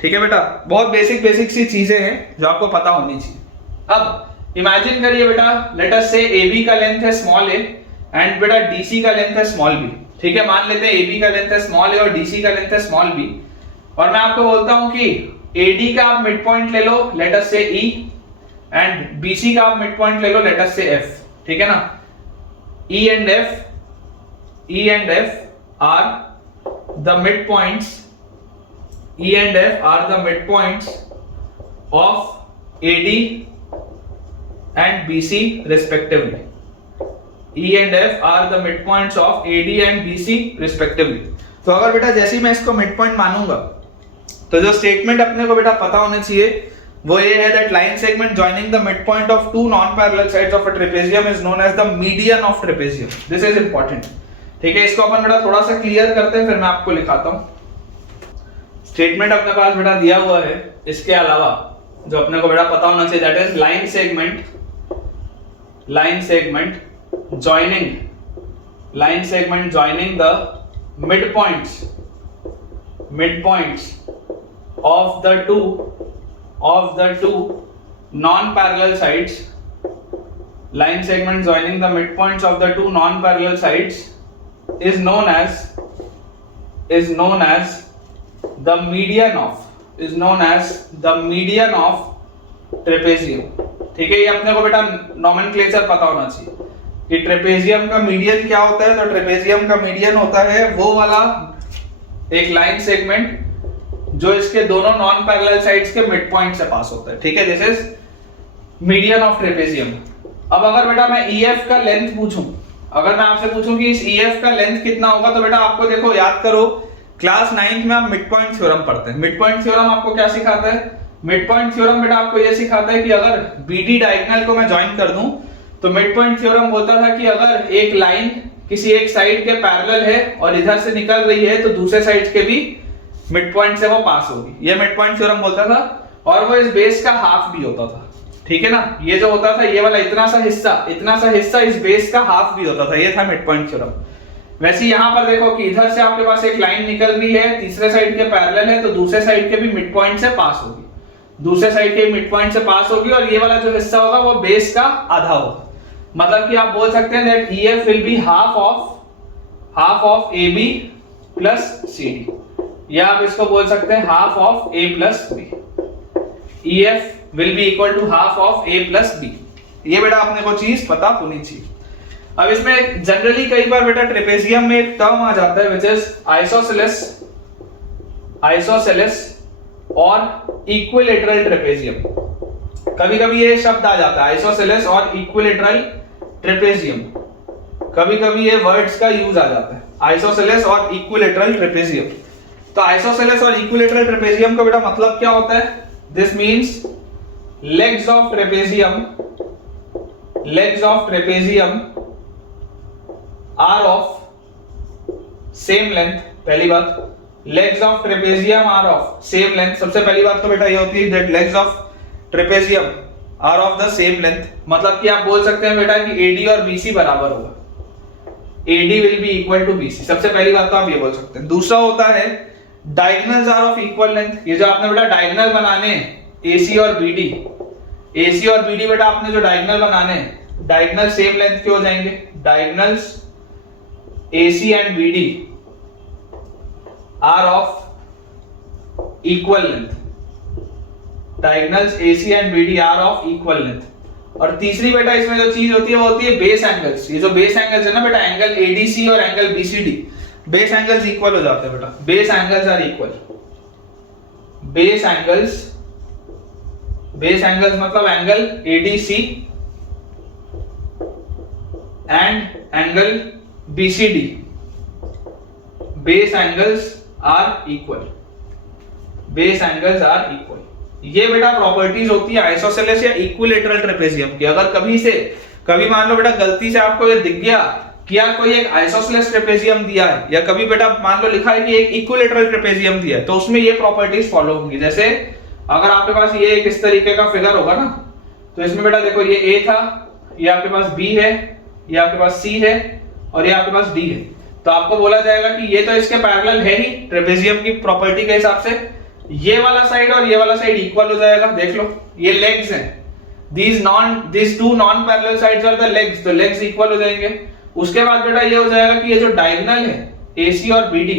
ठीक है बेटा, बहुत बेसिक सी चीजें हैं जो आपको पता होनी चाहिए। अब इमेजिन करिए बेटा, लेट अस से AB का लेंथ है स्मॉल a एंड बेटा DC का लेंथ है स्मॉल b। ठीक है, मान लेते हैं AB का लेंथ है स्मॉल a और DC का लेंथ है स्मॉल b, और मैं आपको बोलता हूं कि AD का आप मिड पॉइंट ले लो, लेट अस से E, एंड BC का आप मिड पॉइंट ले लो, लेट अस से F। ठीक है ना, E and F are the midpoints, E and F are the midpoints of AD and BC respectively. E and F are the midpoints of AD and BC respectively. तो अगर बेटा जैसे ही मैं इसको मिड पॉइंट मानूंगा तो जो स्टेटमेंट अपने को बेटा पता होना चाहिए वो ये है that line segment joining the midpoint of two non parallel sides of a trapezium is known as the median of trapezium. This is important. ठीक है, इसको अपन बेटा थोड़ा सा क्लियर करते हैं, फिर मैं आपको लिखाता हूं। स्टेटमेंट अपने पास बेटा दिया हुआ है, इसके अलावा जो अपने को बेटा पता होना चाहिए that is line segment joining the midpoints of the two non-parallel sides. Line segment joining the midpoints of the two non-parallel sides is known as the median of trapezium. ठीक है, ये अपने को बेटा नोमेनक्लेचर पता होना चाहिए कि ट्रेपेजियम का मीडियन क्या होता है। तो ट्रेपेजियम का मीडियन होता है वो वाला एक लाइन सेगमेंट जो इसके दोनों नॉन पैरेलल साइड्स के मिड पॉइंट से पास होता है। ठीक है, this is median of trapezium. अब अगर बेटा मैं EF का लेंथ पूछूं, अगर मैं आपसे पूछूं कि इस EF का लेंथ कितना होगा, तो बेटा आपको देखो याद करो क्लास 9th में आप मिड पॉइंट थ्योरम पढ़ते हैं। मिड पॉइंट थ्योरम आपको क्या सिखाता है? मिड पॉइंट थ्योरम बेटा आपको यह सिखाता है कि अगर BD डायगोनल को मैं ज्वाइन कर दूं तो मिड पॉइंट थ्योरम बोलता था कि अगर एक लाइन किसी एक साइड के पैरेलल है और इधर से निकल रही है तो दूसरे साइड के भी मिड पॉइंट से वो पास होगी, ये मिड पॉइंट थ्योरम बोलता था, और वो इस बेस का हाफ भी होता था। ठीक है ना, ये जो होता था ये वाला इतना सा हिस्सा इस बेस का हाफ भी होता था, ये था मिड पॉइंट थ्योरम। वैसे यहां पर देखो कि इधर से आपके पास एक लाइन निकल रही है, तीसरे साइड के पैरेलल है, तो दूसरे साइड के भी मिड पॉइंट से पास होगी, दूसरे साइड के मिड पॉइंट से पास होगी, और ये वाला जो हिस्सा होगा वो बेस का आधा होगा। मतलब कि आप बोल सकते हैं that EF will be of ऑफ AB प्लस CD, या आप इसको बोल सकते हैं half of A plus B। EF will be equal to half of A plus B। ये बेटा अपने को चीज पता होनी चाहिए। अब इसमें जनरली कई बार बेटा ट्रेपेजियम में एक टर्म आ जाता है विच इज आइसोसेलेस और इक्विलेटरल ट्रेपेजियम। कभी कभी ये शब्द आ जाता है आइसोसेलेस और इक्विलेटरल ट्रेपेजियम, कभी कभी ये वर्ड्स का यूज आ जाता है आइसोसेलेस और इक्विलेटरल ट्रेपेजियम। तो आइसोसेलेस और इक्विलेटरल ट्रेपेजियम का बेटा मतलब क्या होता है? This means legs of trapezium are of same length. पहली बात, legs of trapezium are of same length. सबसे पहली बात तो बेटा ये होती है that legs of trapezium are of the same length, मतलब कि आप बोल सकते हैं बेटा कि AD और BC बराबर होगा, AD will be equal to BC। सबसे पहली बात तो आप ये बोल सकते हैं। दूसरा होता है diagonals are of equal length. ये जो आपने बेटा डायगोनल बनाने AC और BD बेटा आपने जो डायगोनल बनाने, डायगोनल सेम लेंथ के हो जाएंगे। Diagonals AC and BD are of equal length, diagonals AC and BD are of equal length. और तीसरी बेटा इसमें जो चीज होती है वो होती है बेस एंगल्स। ये जो बेस एंगल्स है ना बेटा, एंगल ADC और angle BCD, base angles equal हो जाते हैं बेटा। Base angles are equal. Base angles मतलब angle ADC and angle BCD, base angles are equal. ये बेटा प्रॉपर्टीज होती है आइसोसेलेस या इक्विलेटरल ट्रेपेजियम की। अगर कभी मान लो बेटा गलती से आपको ये दिख गया कि यार कोई एक आइसोसेलेस ट्रेपेजियम दिया है, या कभी बेटा मान लो लिखा है कि एक इक्विलेटरल ट्रेपेजियम दिया है, तो उसमें ये प्रॉपर्टीज फॉलो होंगी। जैसे अगर आपके पास ये एक इस तरीके का फिगर होगा ना, तो इसमें बेटा देखो ये A था, ये आपके पास बी है, ये आपके पास सी है और ये आपके पास डी है। तो आपको बोला जाएगा कि ये तो इसके पैरेलल है ही ट्रेपेजियम की प्रॉपर्टी के हिसाब से, ये वाला साइड और ये वाला साइड इक्वल हो जाएगा। देख लो ये लेग्स हैं, these two non parallel sides are the legs, तो लेग्स इक्वल हो जाएंगे। उसके बाद बेटा ये हो जाएगा कि ये जो डायगोनल है AC और BD,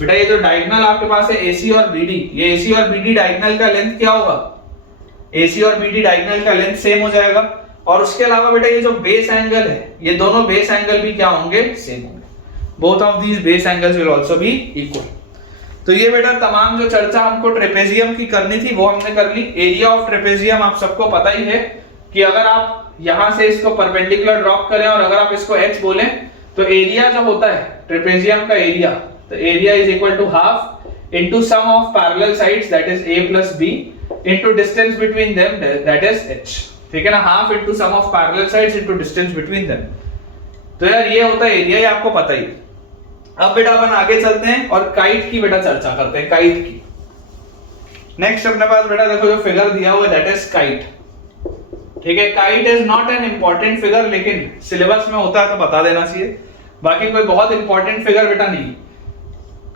बेटा ये जो डायगोनल आपके पास है AC और BD, ये AC और BD डायगोनल का लेंथ क्या होगा, AC और BD डायगोनल का लेंथ सेम हो जाएगा। और उसके अलावा बेटा ये जो बेस एंगल है, ये दोनों बेस एंगल भी क्या होंगे, सेम होंगे। Both of these base angles will also be equal. तो ये बेटा तमाम जो चर्चा हमको ट्रेपेजियम की करनी थी वो हमने कर ली। एरिया ऑफ ट्रेपेजियम आप सबको पता ही है कि अगर आप यहां से इसको परपेंडिकुलर ड्रॉप करें और अगर आप इसको h बोलें तो एरिया जो होता है ट्रेपेजियम का एरिया, तो area is equal to half into sum of parallel sides that is a plus b into distance between them that is h। ठीक है ना, half into sum of parallel sides into distance between them. तो यार ये होता है area, ये आपको पता ही है। अब बेटा अपन आगे चलते हैं और काइट की बेटा चर्चा करते हैं, काइट की। नेक्स्ट अपने पास बेटा देखो जो फिगर दिया हुआ है दैट इज काइट। ठीक है, kite is not an important figure, लेकिन सिलेबस में होता है तो बता देना चाहिए, बाकी कोई बहुत इंपॉर्टेंट फिगर बेटा नहीं।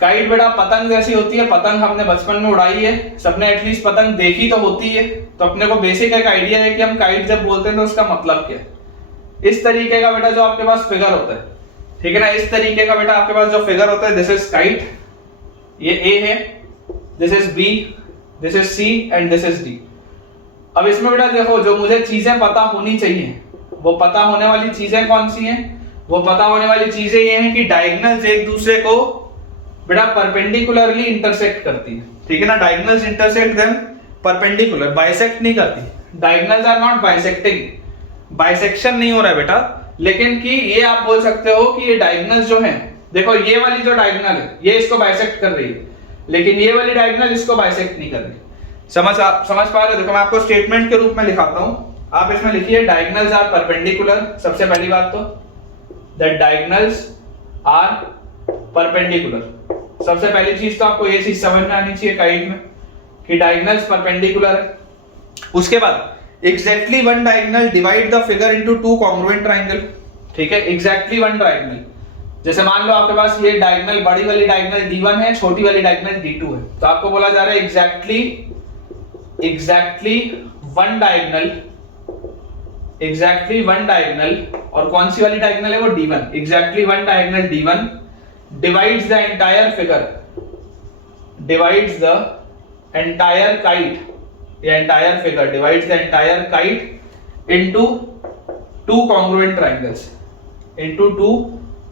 काइट बेटा पतंग जैसी होती है, पतंग हमने बचपन में उड़ाई है, सबने एटलीस्ट पतंग देखी तो होती है, तो अपने को बेसिक एक आइडिया है कि हम काइट जब बोलते हैं तो उसका मतलब क्या है। इस तरीके का बेटा जो आपके पास फिगर होता है, ठीक है ना, इस तरीके का बेटा आपके पास जो फिगर होता है, दिस इज काइट, ये A है, this is B, this is C and this is D। अब इसमें बेटा देखो जो मुझे चीजें पता होनी चाहिए, वो पता होने वाली चीजें कौन सी हैं, वो पता होने वाली चीजें ये हैं कि डायगोनल्स एक दूसरे को बेटा परपेंडिकुलरली इंटरसेक्ट करती है। ठीक है ना, diagonals intersect them perpendicular, bisect नहीं करती। Diagonals are not bisecting, bisection नहीं हो रहा है बेटा, लेकिन कि ये आप बोल सकते हो कि ये डायगोनल्स जो हैं, देखो ये वाली जो डायगोनल है ये इसको बाइसेक्ट कर रही है, लेकिन ये वाली डायगोनल इसको बाइसेक्ट नहीं कर रही। समझ पा रहे हो? देखो मैं आपको स्टेटमेंट के रूप में लिखाता हूं, आप इसमें लिखिए डायगोनल्स आर परपेंडिकुलर। सबसे पहली बात तो दैट डायगोनल्स आर परपेंडिकुलर। सबसे पहली चीज तो आपको ये चीज समझ में आनी चाहिए काइट में कि डायगोनल्स परपेंडिकुलर है। उसके बाद exactly one diagonal divide the figure into two congruent triangle। ठीक है, exactly one diagonal, जैसे मान लो आपके पास ये डायगोनल, बड़ी वाली डायगोनल D1 है, छोटी वाली डायगोनल D2 है, तो आपको बोला जा रहा है exactly one diagonal, और कौन सी वाली डायगोनल है वो D1, exactly one diagonal D1 divides the entire figure, divides the entire kite, the entire figure divides the entire kite into two congruent triangles, into two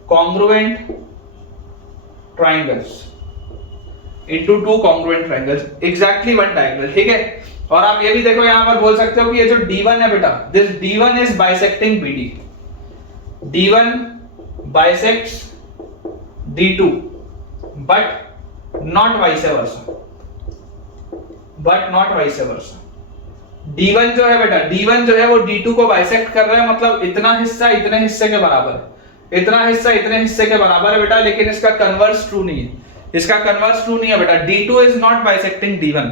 congruent triangles, into two congruent triangles, exactly one diagonal। ठीक है, और आप ये भी देखो यहां पर बोल सकते हो कि ये जो D1 है बेटा, this D1 is bisecting BD, D1 bisects D2 but not vice versa, but not vice versa. D1 जो है बेटा, D1 जो है वो D2 को बाइसेक्ट कर रहा है, मतलब इतना हिस्सा इतने हिस्से के बराबर है, इतना हिस्सा इतने हिस्से के बराबर है बेटा, लेकिन इसका कन्वर्स ट्रू नहीं है, इसका कन्वर्स ट्रू नहीं है बेटा। D2 is not bisecting D1,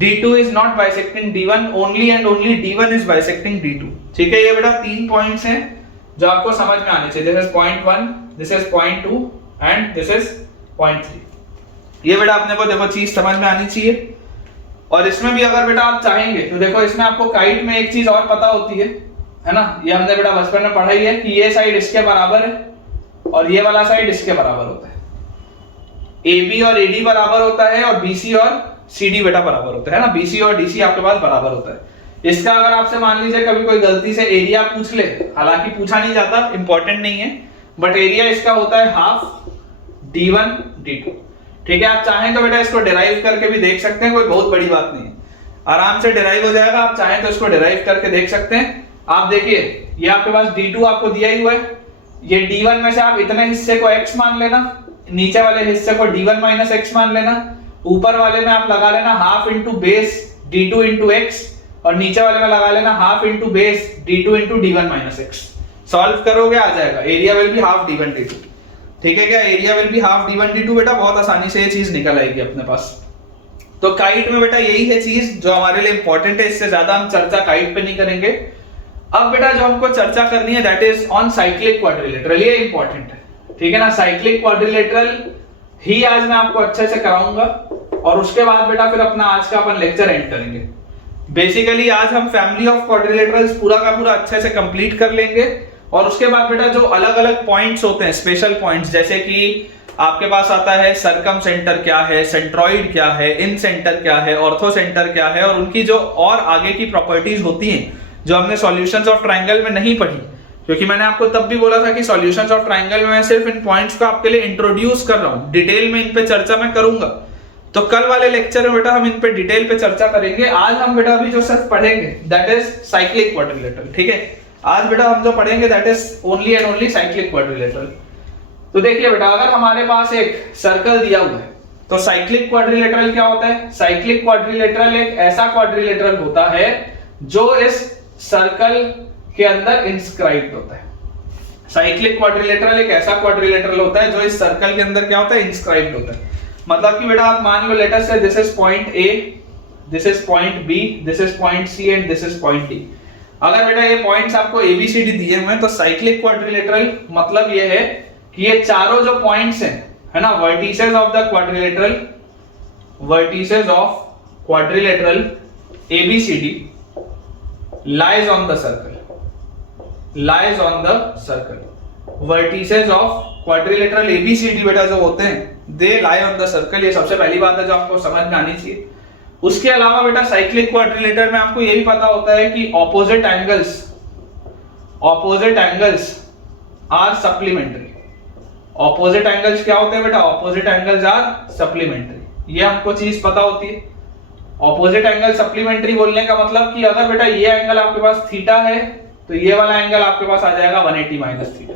D2 is not bisecting D1, only and only D1 is bisecting D2। ठीक है, ये बेटा 3 पॉइंट्स हैं जो आपको समझ में आने चाहिए। This is point 1, this is point 2 and this is point 3। ये बेटा अपने को देखो चीज समझ में आनी चाहिए। और इसमें भी अगर बेटा आप चाहेंगे तो देखो इसमें आपको काइट में एक चीज और पता होती है ना, ये हमने बेटा बचपन में पढ़ाई है कि ये साइड इसके बराबर है और ये वाला साइड इसके बराबर होता है। AB और AD बराबर होता है और BC और CD बेटा बराबर होता है ना, BC और DC आपके पास बराबर होता है। इसका अगर आपसे मान लीजिए कभी कोई गलती से एरिया पूछ ले, हालांकि पूछा नहीं जाता, इंपॉर्टेंट नहीं है, बट एरिया इसका होता है हाफ D1 D2। ठीक है, आप चाहें तो बेटा इसको डिराइव करके भी देख सकते हैं, कोई बहुत बड़ी बात नहीं है, आराम से डिराइव हो जाएगा। आप चाहें तो इसको डिराइव करके देख सकते हैं। आप देखिए ये आपके पास D2 आपको दिया ही हुआ है, ये D1 में से आप इतने हिस्से को x मान लेना, नीचे वाले हिस्से को D1 माइनस x मान लेना, ऊपर वाले में आप लगा लेना half into base D2 into x, और नीचे वाले में लगा लेना half into base D2 into D1 minus x। Solve करोगे आ जाएगा, area will B half D1 D2। ठीक है क्या, area will B half D1 D2 बेटा, बहुत आसानी से ये चीज निकल आएगी अपने पास। तो काइट में बेटा यही है चीज जो हमारे लिए इंपॉर्टेंट है, इससे ज्यादा हम चर्चा काइट पे नहीं करेंगे। अब बेटा जो हमको चर्चा करनी है that is on cyclic quadrilateral, ये इंपॉर्टेंट है, ठीक है ना। साइक्लिक क्वाड्रिलेटरल ही आज मैं आपको अच्छे से कराऊंगा और उसके बाद बेटा फिर अपना आज का अपन लेक्चर एंड करेंगे। बेसिकली आज हम फैमिली ऑफ क्वाड्रिलेटरल्स पूरा का पूरा अच्छे से कंप्लीट कर लेंगे और उसके बाद बेटा जो अलग अलग पॉइंट्स होते हैं, स्पेशल पॉइंट्स, जैसे कि आपके पास आता है सर्कम सेंटर क्या है, सेंट्रॉइड क्या है, इन सेंटर क्या है, ऑर्थो सेंटर क्या है, और उनकी जो और आगे की प्रॉपर्टीज होती हैं जो हमने सॉल्यूशंस ऑफ ट्रायंगल में नहीं पढ़ी, क्योंकि मैंने आपको तब भी बोला था कि सॉल्यूशंस ऑफ ट्रायंगल में मैं सिर्फ इन पॉइंट्स को आपके लिए इंट्रोड्यूस कर रहा हूं, डिटेल में इन पे चर्चा मैं करूंगा। तो कल वाले लेक्चर में बेटा हम इन पे डिटेल पे चर्चा करेंगे। आज हम बेटा अभी जो सिर्फ पढ़ेंगे दैट इज साइक्लिक क्वाड्रिलेटरल, ठीक है। आज बेटा हम जो पढ़ेंगे that is only and only cyclic quadrilateral. तो देखिए बेटा, अगर हमारे पास एक सर्कल दिया हुआ है तो साइक्लिक क्वाड्रिलेटरल क्या होता है? साइक्लिक क्वाड्रिलेटरल एक ऐसा क्वाड्रिलेटरल होता है जो इस सर्कल के अंदर इंस्क्राइब्ड होता है। साइक्लिक क्वाड्रिलेटरल एक ऐसा क्वाड्रिलेटरल होता है जो इस सर्कल के अंदर क्या होता है? इंस्क्राइब्ड होता है। मतलब कि बेटा आप मान लो let us say this is point A, this is point B, this is point C and this is point D. अगर बेटा ये पॉइंट्स आपको एबीसीडी दिए हुए हैं तो साइक्लिक क्वाड्रिलेटरल मतलब ये है कि ये चारों जो पॉइंट्स हैं, है ना, vertices of the quadrilateral, vertices of quadrilateral ABCD lies on the circle, lies on the circle, vertices of quadrilateral ABCD बेटा जो होते हैं they lie on the circle। ये सबसे पहली बात है जो आपको समझ में आनी चाहिए। उसके अलावा बेटा साइक्लिक क्वाड्रिलेटर में आपको ये भी पता होता है कि opposite angles are supplementary। opposite angles क्या होते हैं बेटा? opposite angles are supplementary। ये हमको चीज पता होती है। ऑपोजिट एंगल सप्लीमेंट्री बोलने का मतलब कि अगर बेटा ये एंगल आपके पास थीटा है तो ये वाला एंगल आपके पास आ जाएगा 180 माइनस थीटा।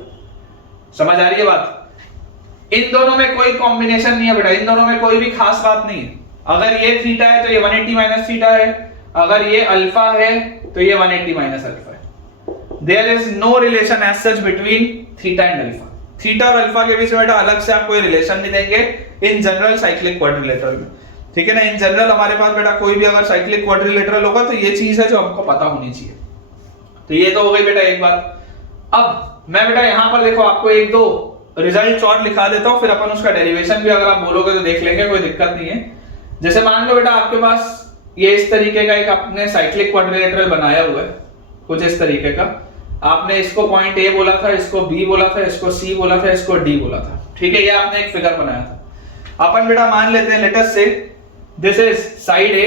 समझ आ रही है बात? इन दोनों में कोई कॉम्बिनेशन नहीं है बेटा, इन दोनों में कोई भी खास बात नहीं है। अगर ये थीटा है तो ये 180 माइनस थीटा है, अगर ये अल्फा है तो ये 180 माइनस अल्फा है। There is no relation as such between theta and alpha. Theta और अल्फा के बीच में बेटा अलग से आप कोई रिलेशन नहीं देंगे इन जनरल साइक्लिक क्वाड्रिलेटरल में, ठीक है ना। इन जनरल हमारे पास बेटा कोई भी अगर साइक्लिक क्वाड्रिलेटरल होगा तो ये चीज है जो हमको पता होनी चाहिए। तो ये तो हो गई बेटा एक बात। अब मैं बेटा यहां पर देखो आपको एक दो रिजल्ट्स और लिखा देता हूं, फिर अपन उसका डेरिवेशन भी अगर आप बोलोगे तो देख लेंगे, कोई दिक्कत नहीं है। जैसे मान लो बेटा आपके पास ये इस तरीके का एक आपने साइक्लिक क्वाड्रिलेटरल बनाया हुआ है, कुछ इस तरीके का। आपने इसको पॉइंट ए बोला था, इसको बी बोला था, इसको सी बोला था, इसको डी बोला था, ठीक है। ये आपने एक फिगर बनाया था। अपन बेटा मान लेते हैं लेट अस से this is side A,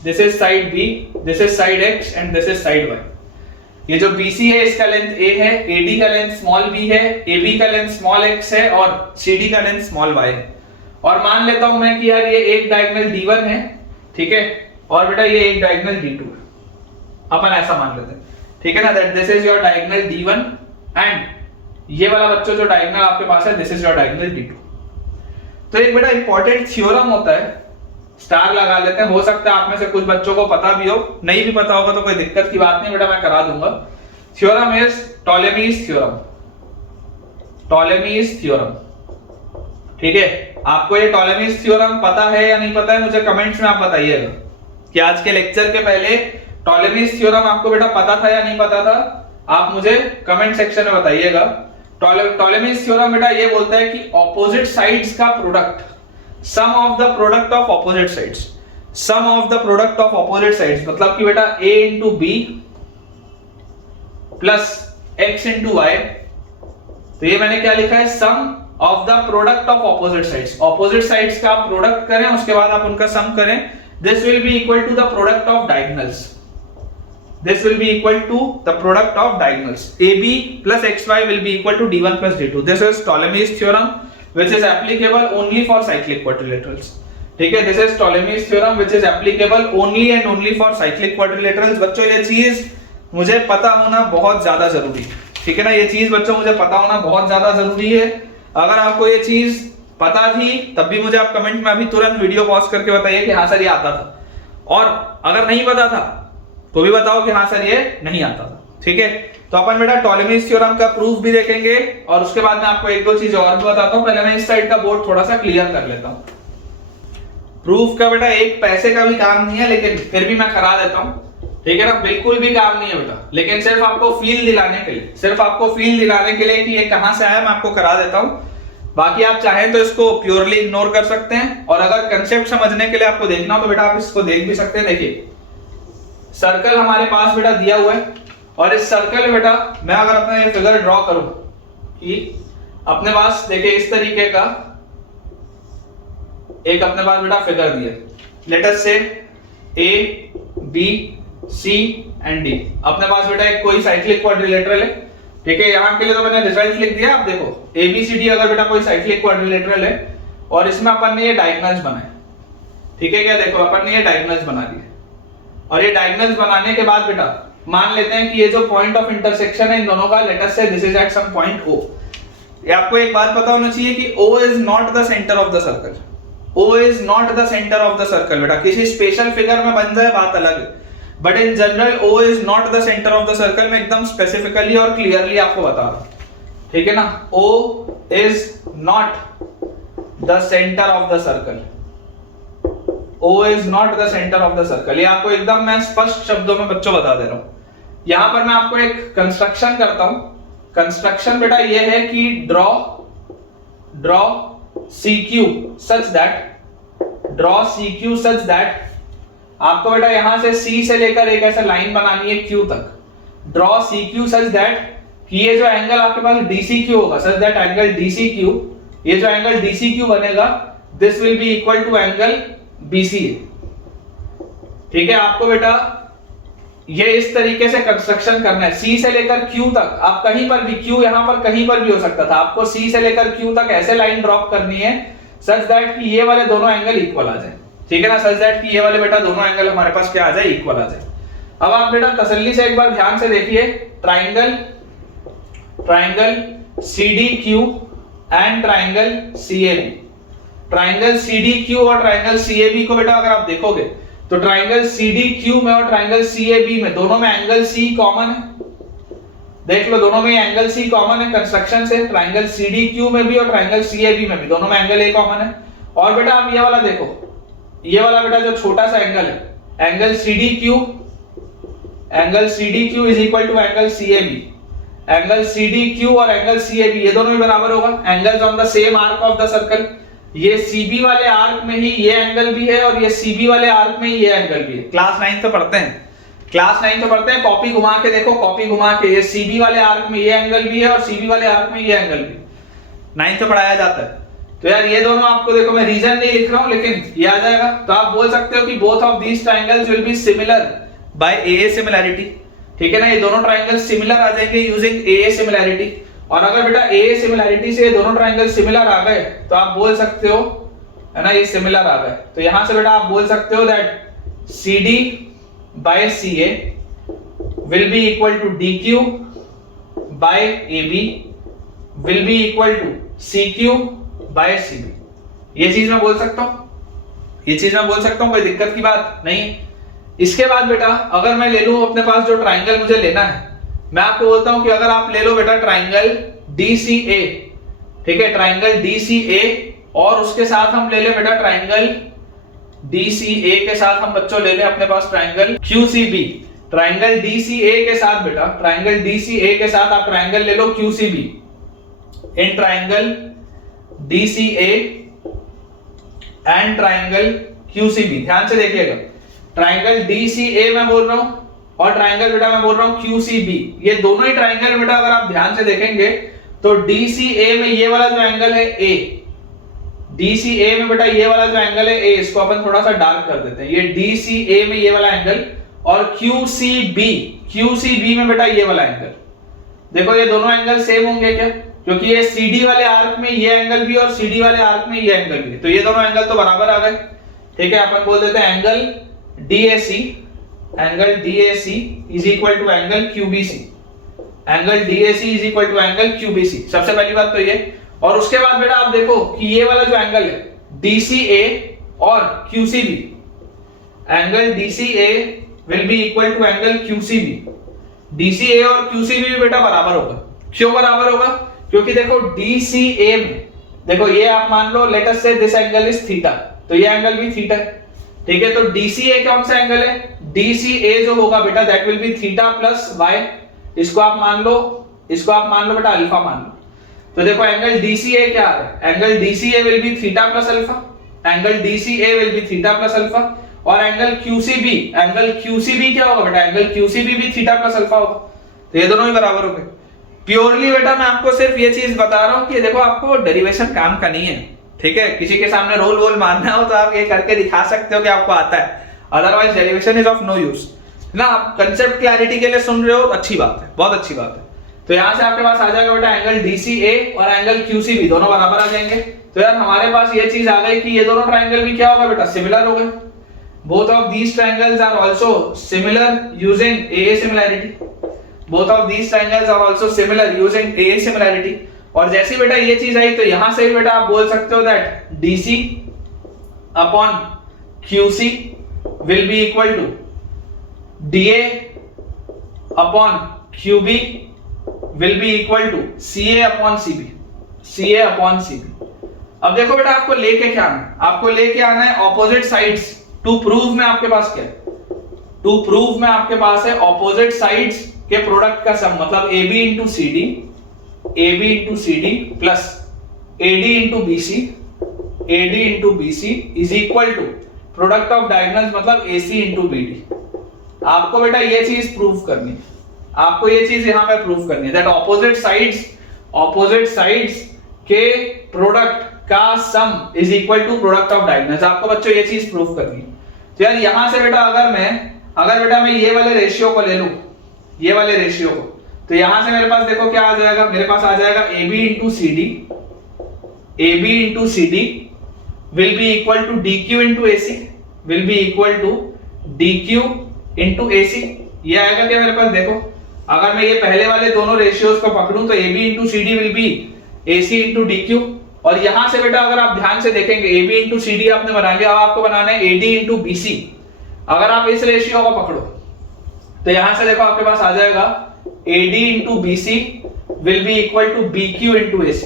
this is side B, this is side X and this is side Y। ये जो BC है इसका लेंथ A है, AD का लेंथ स्मॉल b है, AB का लेंथ स्मॉल x है और CD का लेंथ स्मॉल y है। और मान लेता हूं मैं कि यार ये एक डायगोनल D1 है, ठीक है, और बेटा ये एक डायगोनल D2 है। अपन ऐसा मान लेते हैं, ठीक है ना, that this is your diagonal D1 and ये वाला बच्चों जो डायगोनल आपके पास है this is your diagonal D2। तो एक बेटा इंपॉर्टेंट थ्योरम होता है, स्टार लगा लेते हैं। हो सकता है आप में से कुछ बच्चों को पता भी हो, नहीं भी पता होगा तो कोई दिक्कत की बात नहीं बेटा, मैं करा दूंगा। थ्योरम इज टॉलेमीज थ्योरम, टॉलेमीज थ्योरम, ठीक है। आपको ये टॉलेमीज थ्योरम पता है या नहीं पता है मुझे कमेंट्स में आप बताइएगा कि आज के लेक्चर के पहले टॉलेमीज थ्योरम आपको बेटा पता था या नहीं पता था। आप मुझे कमेंट सेक्शन में बताइएगा। टॉलेमीज थ्योरम बेटा ये बोलता है कि ऑपोजिट साइड्स का product, sum of the product of opposite sides, sum of the product of opposite sides मतलब कि बेटा a into b plus x into y। तो ये मैंने क्या लिखा है? sum of the product of opposite sides। opposite sides का आप प्रोडक्ट करें उसके बाद आप उनका सम करें, this will be equal to the product of diagonals, this will be equal to the product of diagonals। ab plus xy will be equal to d1 plus d2। this is Ptolemy's theorem which is applicable only for cyclic quadrilaterals, ठीक है। this is Ptolemy's theorem which is applicable only and only for cyclic quadrilaterals। बच्चों ये चीज मुझे पता होना बहुत ज्यादा जरूरी है, ठीक है ना। ये चीज बच्चों मुझे पता होना बहुत ज्यादा जरूरी है। अगर आपको ये चीज पता थी तब भी मुझे आप कमेंट में अभी तुरंत वीडियो पॉज करके बताइए कि हाँ सर ये आता था, और अगर नहीं पता था तो भी बताओ कि हाँ सर ये नहीं आता था, ठीक है। तो अपन बेटा टॉलेमीज थ्योरम का प्रूफ भी देखेंगे और उसके बाद मैं आपको एक दो चीज और भी बताता हूं। पहले मैं इस साइड का बोर्ड थोड़ा सा क्लियर कर लेता हूं। प्रूफ का बेटा एक पैसे का भी काम नहीं है, लेकिन फिर भी मैं करा देता हूं, ठीक है ना, बिल्कुल भी काम नहीं है बेटा, लेकिन सिर्फ आपको फील दिलाने के लिए, सिर्फ आपको फील दिलाने के लिए कि ये कहां से आया मैं आपको करा देता हूं। बाकी आप चाहें तो इसको प्योरली इग्नोर कर सकते हैं, और अगर कंसेप्ट समझने के लिए आपको देखना हो तो बेटा आप इसको देख भी सकते हैं। देखिए सर्कल हमारे पास बेटा दिया हुआ है, और इस सर्कल में बेटा मैं अगर अपना ये फिगर ड्रॉ करूं कि अपने पास देखिए इस तरीके का एक अपने पास बेटा फिगर दिया, let us say A B C and D. अपने पास बेटा एक कोई साइक्लिक क्वाड्रिलेटरल है, ठीक है। यहां के लिए तो मैंने रिजल्ट लिख दिया, आप देखो ए बी सी डी अगर बेटा कोई साइक्लिक क्वाड्रिलेटरल है और इसमें अपन ने ये डायगोनल्स बनाए, ठीक है क्या, देखो अपन ने ये डायगोनल्स बना दिए, और ये डायगोनल्स बनाने के बाद बेटा मान लेते हैं कि ये जो पॉइंट ऑफ इंटरसेक्शन है इन दोनों का, let us say this is at some point O। ये आपको एक बात पता होना चाहिए कि O is not the centre of the circle, O is not the centre of the circle बेटा। किसी स्पेशल फिगर में बन जाए बात अलग है, but in general O is not the centre of the circle. मैं एकदम स्पेसिफिकली और क्लियरली आपको बता रहा हूं, ठीक है ना, O is not the centre of the circle, O is not the centre of the circle. ये आपको एकदम मैं स्पष्ट शब्दों में बच्चों बता दे रहा हूं। यहां पर मैं आपको एक कंस्ट्रक्शन करता हूं। कंस्ट्रक्शन बेटा ये है कि ड्रॉ CQ सच दैट आपको बेटा यहां से C से लेकर एक ऐसा लाइन बनानी है Q तक। ड्रॉ CQ सच दैट कि ये जो एंगल आपके पास DCQ होगा, सच दैट एंगल DCQ, ये जो एंगल DCQ बनेगा this will be equal to angle BCA, ठीक है। आपको बेटा ये इस तरीके से कंस्ट्रक्शन करना है, C से लेकर Q तक। आप कहीं पर भी, Q यहां पर कहीं पर भी हो सकता था, आपको C से लेकर Q तक ऐसे लाइन ड्रॉप करनी है सच दैट कि ये वाले दोनों एंगल इक्वल आ जाए, ठीक है ना, सच दैट कि ये वाले बेटा दोनों एंगल हमारे पास क्या आ जाए, इक्वल आ जाए। अब आप बेटा तसल्ली से एक बार ध्यान से देखिए, triangle CDQ and triangle CAB। Triangle CDQ और ट्राइंगल CAB को बेटा अगर आप देखोगे तो ट्राइंगल CDQ में और ट्राइंगल CAB में दोनों में एंगल C कॉमन है। देख लो दोनों में एंगल C कॉमन है कंस्ट्रक्शन से, ट्राइंगल CDQ में भी और ट्राइंगल CAB में भी दोनों में एंगल A कॉमन है। और बेटा आप ये वाला देखो, ये वाला बेटा जो छोटा सा एंगल है, angle CDQ is equal to angle CAB। Angle CDQ और एंगल CAB ये दोनों भी बराबर होगा, angles on the same arc of the circle. ये CB वाले आर्क में ही ये एंगल भी है और ये CB वाले आर्क में ही ये एंगल भी है। क्लास 9 तो पढ़ते हैं, कॉपी घुमा के देखो, कॉपी घुमा के ये CB वाले आर्क में ये एंगल भी है और CB वाले आर्क में ये एंगल भी है, 9 तो पढ़ाया जाता है। तो यार ये दोनों आपको देखो, मैं रीजन नहीं लिख रहा हूं लेकिन ये आ जाएगा। तो आप बोल सकते हो कि both of these triangles will be similar by AA similarity, ठीक है ना, ये दोनों ट्रायंगल सिमिलर आ जाएंगे यूजिंग AA सिमिलैरिटी। और अगर बेटा AA सिमिलैरिटी से ये दोनों ट्रायंगल सिमिलर आ गए तो आप बोल सकते हो, है ना, ये सिमिलर आ गए, तो यहां से बेटा आप बोल सकते हो that CD by CA will be equal to DQ by AB will be equal to CQ by CB। ये चीज मैं बोल सकता हूं, कोई दिक्कत की बात नहीं। इसके बाद बेटा अगर मैं ले लूं अपने पास जो ट्राइंगल मुझे लेना है, मैं आपको बोलता हूं कि अगर आप ले लो बेटा ट्राइंगल DCA, ठीक है, ट्राइंगल DCA, और उसके साथ हम ले ले बेटा ट्राइंगल DCA के साथ हम बच्चों ले ले अपने पास ट्राइंगल QCB। ट्राइंगल DCA के साथ बेटा, ट्राइंगल DCA के साथ आप ट्राइंगल ले लो QCB। In triangle DCA and triangle QCB, ध्यान से देखिएगा, ट्राइंगल DCA मैं बोल रहा हूं और ट्राइंगल बेटा मैं बोल रहा हूं QCB। ये दोनों ही ट्राइंगल बेटा अगर आप ध्यान से देखेंगे तो DCA में ये वाला जो एंगल है A, DCA में बेटा ये वाला जो एंगल है A, इसको अपन थोड़ा सा डार्क कर देते हैं, ये DCA में ये वाला एंगल, और QCB में बेटा ये वाला एंगल। देखो ये दोनों एंगल सेम होंगे क्या, क्योंकि ये CD वाले आर्क में ये एंगल भी और CD वाले आर्क में ये एंगल भी, तो ये दोनों एंगल तो बराबर आ गए, ठीक है। अपन बोल देते हैं angle DAC is equal to angle QBC, angle DAC is equal to angle QBC। सबसे पहली बात तो ये, और उसके बाद बेटा आप देखो कि ये वाला जो एंगल है DCA और QCB, angle DCA will be equal to angle QCB। DCA और QCB भी बेटा बराबर होगा। क्यों बराबर होगा, क्योंकि देखो DCA में देखो ये आप मान लो let us say this angle is theta, तो ये एंगल भी थीटा है, ठीक है। तो DCA कौन सा एंगल है, DCA जो होगा बेटा that will be theta plus Y, इसको आप मान लो बेटा अल्फा मान लो। तो देखो एंगल DCA क्या है, angle DCA will be theta plus alpha, angle DCA will be theta plus alpha, और एंगल QCB क्या होगा बेटा, एंगल QCB भी थीटा प्लस अल्फा होगा। तो ये दोनों ही बराबर हो गए। प्योरली बेटा मैं आपको सिर्फ ये चीज बता रहा हूं कि देखो आपको डेरिवेशन काम का नहीं है, ठीक है। किसी के सामने रोल मारना हो तो आप ये करके दिखा सकते हो कि आपको आता है, otherwise derivation is of no use ना। आप कंसेप्ट क्लैरिटी के लिए सुन रहे हो तो अच्छी बात है, बहुत अच्छी बात है। तो यहां से आपके पास आ जाएगा बेटा एंगल DCA और एंगल QCB दोनों बराबर आ जाएंगे। तो यार हमारे पास ये चीज आ गई कि ये दोनों ट्रायंगल भी क्या होगा बेटा, सिमिलर हो गए। Both of these triangles are also similar using AA similarity, both of these triangles are also similar using AA similarity. और जैसे बेटा ये चीज आई तो यहां से बेटा आप बोल सकते हो that DC upon QC will be equal to DA upon QB will be equal to CA upon CB। अब देखो बेटा आपको लेके क्या आना है, ऑपोजिट साइड्स टू प्रूव में आपके पास क्या है, टू प्रूव में आपके पास है ऑपोजिट साइड्स के प्रोडक्ट का सम, मतलब AB into CD plus AD into BC is equal to product of diagonals मतलब AC into BD। आपको बेटा ये चीज प्रूव करनी है, आपको ये चीज यहां पे प्रूव करनी है दैट ऑपोजिट साइड्स के प्रोडक्ट का sum is equal to product of diagonals. आपको बच्चों ये चीज प्रूव करनी है। तो यार यहां से बेटा अगर बेटा मैं ये वाले रेशियो को ले लूं, ये वाले रेशियो को, तो यहां से मेरे पास देखो क्या आ जाएगा, मेरे पास आ जाएगा AB into CD will be equal to DQ into AC, will be equal to DQ into AC। ये आएगा क्या मेरे पास, देखो अगर मैं ये पहले वाले दोनों रेशियोज को पकड़ूं तो AB into CD will be AC into DQ। और यहां से बेटा अगर आप ध्यान से देखेंगे AB into CD आपने बना लिया, अब आपको बनाना है AD into BC। अगर आप इस रेशियो को पकड़ो तो यहां से देखो आपके पास आ जाएगा AD into BC will be equal to BQ into AC।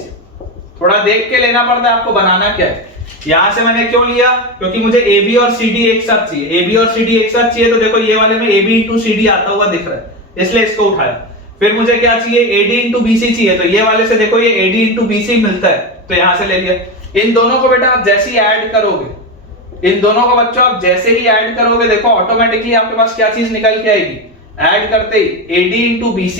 थोड़ा देख के लेना पड़ता है आपको बनाना क्या है। यहां से मैंने क्यों लिया, क्योंकि मुझे AB और CD एक साथ चाहिए, तो देखो ये वाले में AB into CD आता हुआ दिख रहा है, इसलिए इसको उठाया। फिर मुझे क्या चाहिए, AD into BC चाहिए, तो ये वाले से देखो ये AD into BC मिलता है, तो यहां से ले लिया। इन दोनों को बेटा आप जैसे ही ऐड करोगे, इन दोनों को बच्चों आप जैसे ही ऐड करोगे, देखो ऑटोमेटिकली आपके पास क्या चीज निकल के आएगी, ऐड करते ही AD into BC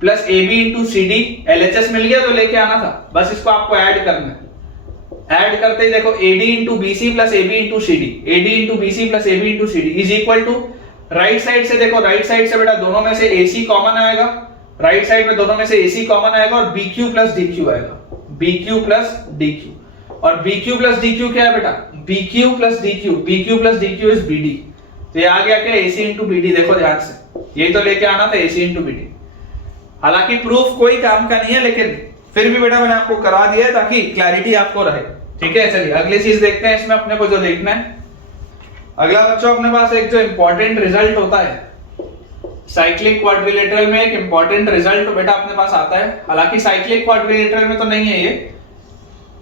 plus AB into CD, LHS मिल गया तो लेके आना था, बस इसको आपको ऐड करना है। ऐड करते ही देखो AD into BC plus AB into CD, AD into BC plus AB into CD is equal to, right side से देखो, राइट साइड से बेटा दोनों में से AC कॉमन आएगा, राइट साइड में दोनों में से AC कॉमन आएगा और BQ प्लस DQ आएगा, BQ प्लस DQ। और BQ प्लस DQ क्या है बेटा, BQ plus DQ is BD। तो ये आ गया क्या, AC into BD। देखो ध्यान से, यही तो लेके आना था, AC into BD। हालांकि प्रूफ कोई काम का नहीं है, लेकिन फिर भी बेटा मैंने आपको करा दिया है ताकि क्लैरिटी आपको रहे, ठीक है। चलिए अगली चीज देखते हैं इसमें अपने को जो देखना है। अगला बच्चों अपने पास एक जो इंपॉर्टेंट रिजल्ट होता है साइक्लिक क्वाड्रिलेटरल में, एक इंपॉर्टेंट रिजल्ट बेटा अपने पास आता है। हालांकि साइक्लिक क्वाड्रिलेटरल में तो नहीं है ये,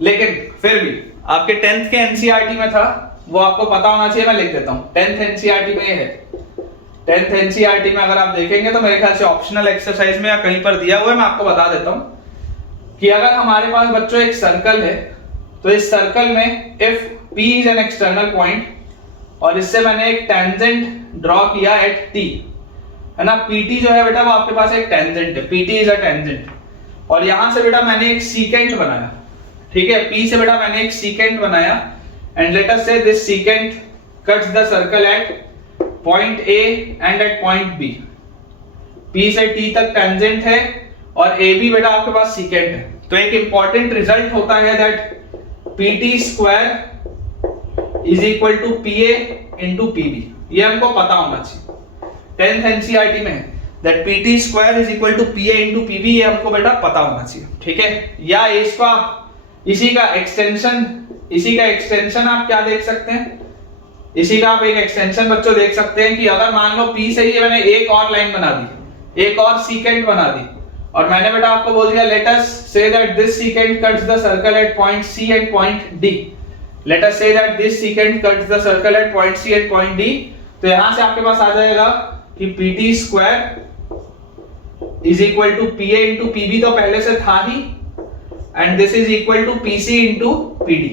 लेकिन फिर भी आपके 10th के एनसीईआरटी में था, वो आपको पता होना चाहिए, मैं लिख देता हूं। 10th एनसीईआरटी में है, 10th एनसीईआरटी में अगर आप देखेंगे तो मेरे ख्याल से ऑप्शनल एक्सरसाइज में या कहीं पर दिया हुआ है, मैं आपको बता देता हूं कि अगर हमारे पास बच्चों एक सर्कल है, तो इस सर्कल में if P is an external point, और इससे मैंने एक टेंजेंट ड्रॉ किया एट T, है ना। PT जो है बेटा वो आपके पास एक टेंजेंट है, PT इज अ टेंजेंट। और यहां से बेटा मैंने एक सीकेंट बनाया, ठीक है, P से बेटा मैंने एक सीकेंट बनाया, and let us say this secant cuts the circle at point A and at point B। P से T तक टेंजेंट है और AB बेटा आपके पास सीकेंट है। तो एक इंपॉर्टेंट रिजल्ट होता है that PT square is equal to PA into PB। ये हमको पता होना चाहिए, 10th एनसीईआरटी में है that PT square is equal to PA into PB, ये हमको बेटा पता होना चाहिए, ठीक है। या इसको आप इसी का एक्सटेंशन आप क्या देख सकते हैं, इसी का आप एक एक्सटेंशन बच्चों देख सकते हैं कि अगर मान लो P से ही मैंने एक और लाइन बना दी, एक और सीकेंट बना दी, और मैंने बेटा आपको बोल दिया let us say that this secant cuts the circle at point C and point D। Let us say that this secant cuts the circle at point C at point D, तो यहां से आपके पास आ जाएगा कि PT square is equal to PA into PB, तो पहले से था ही, and this is equal to PC into PD,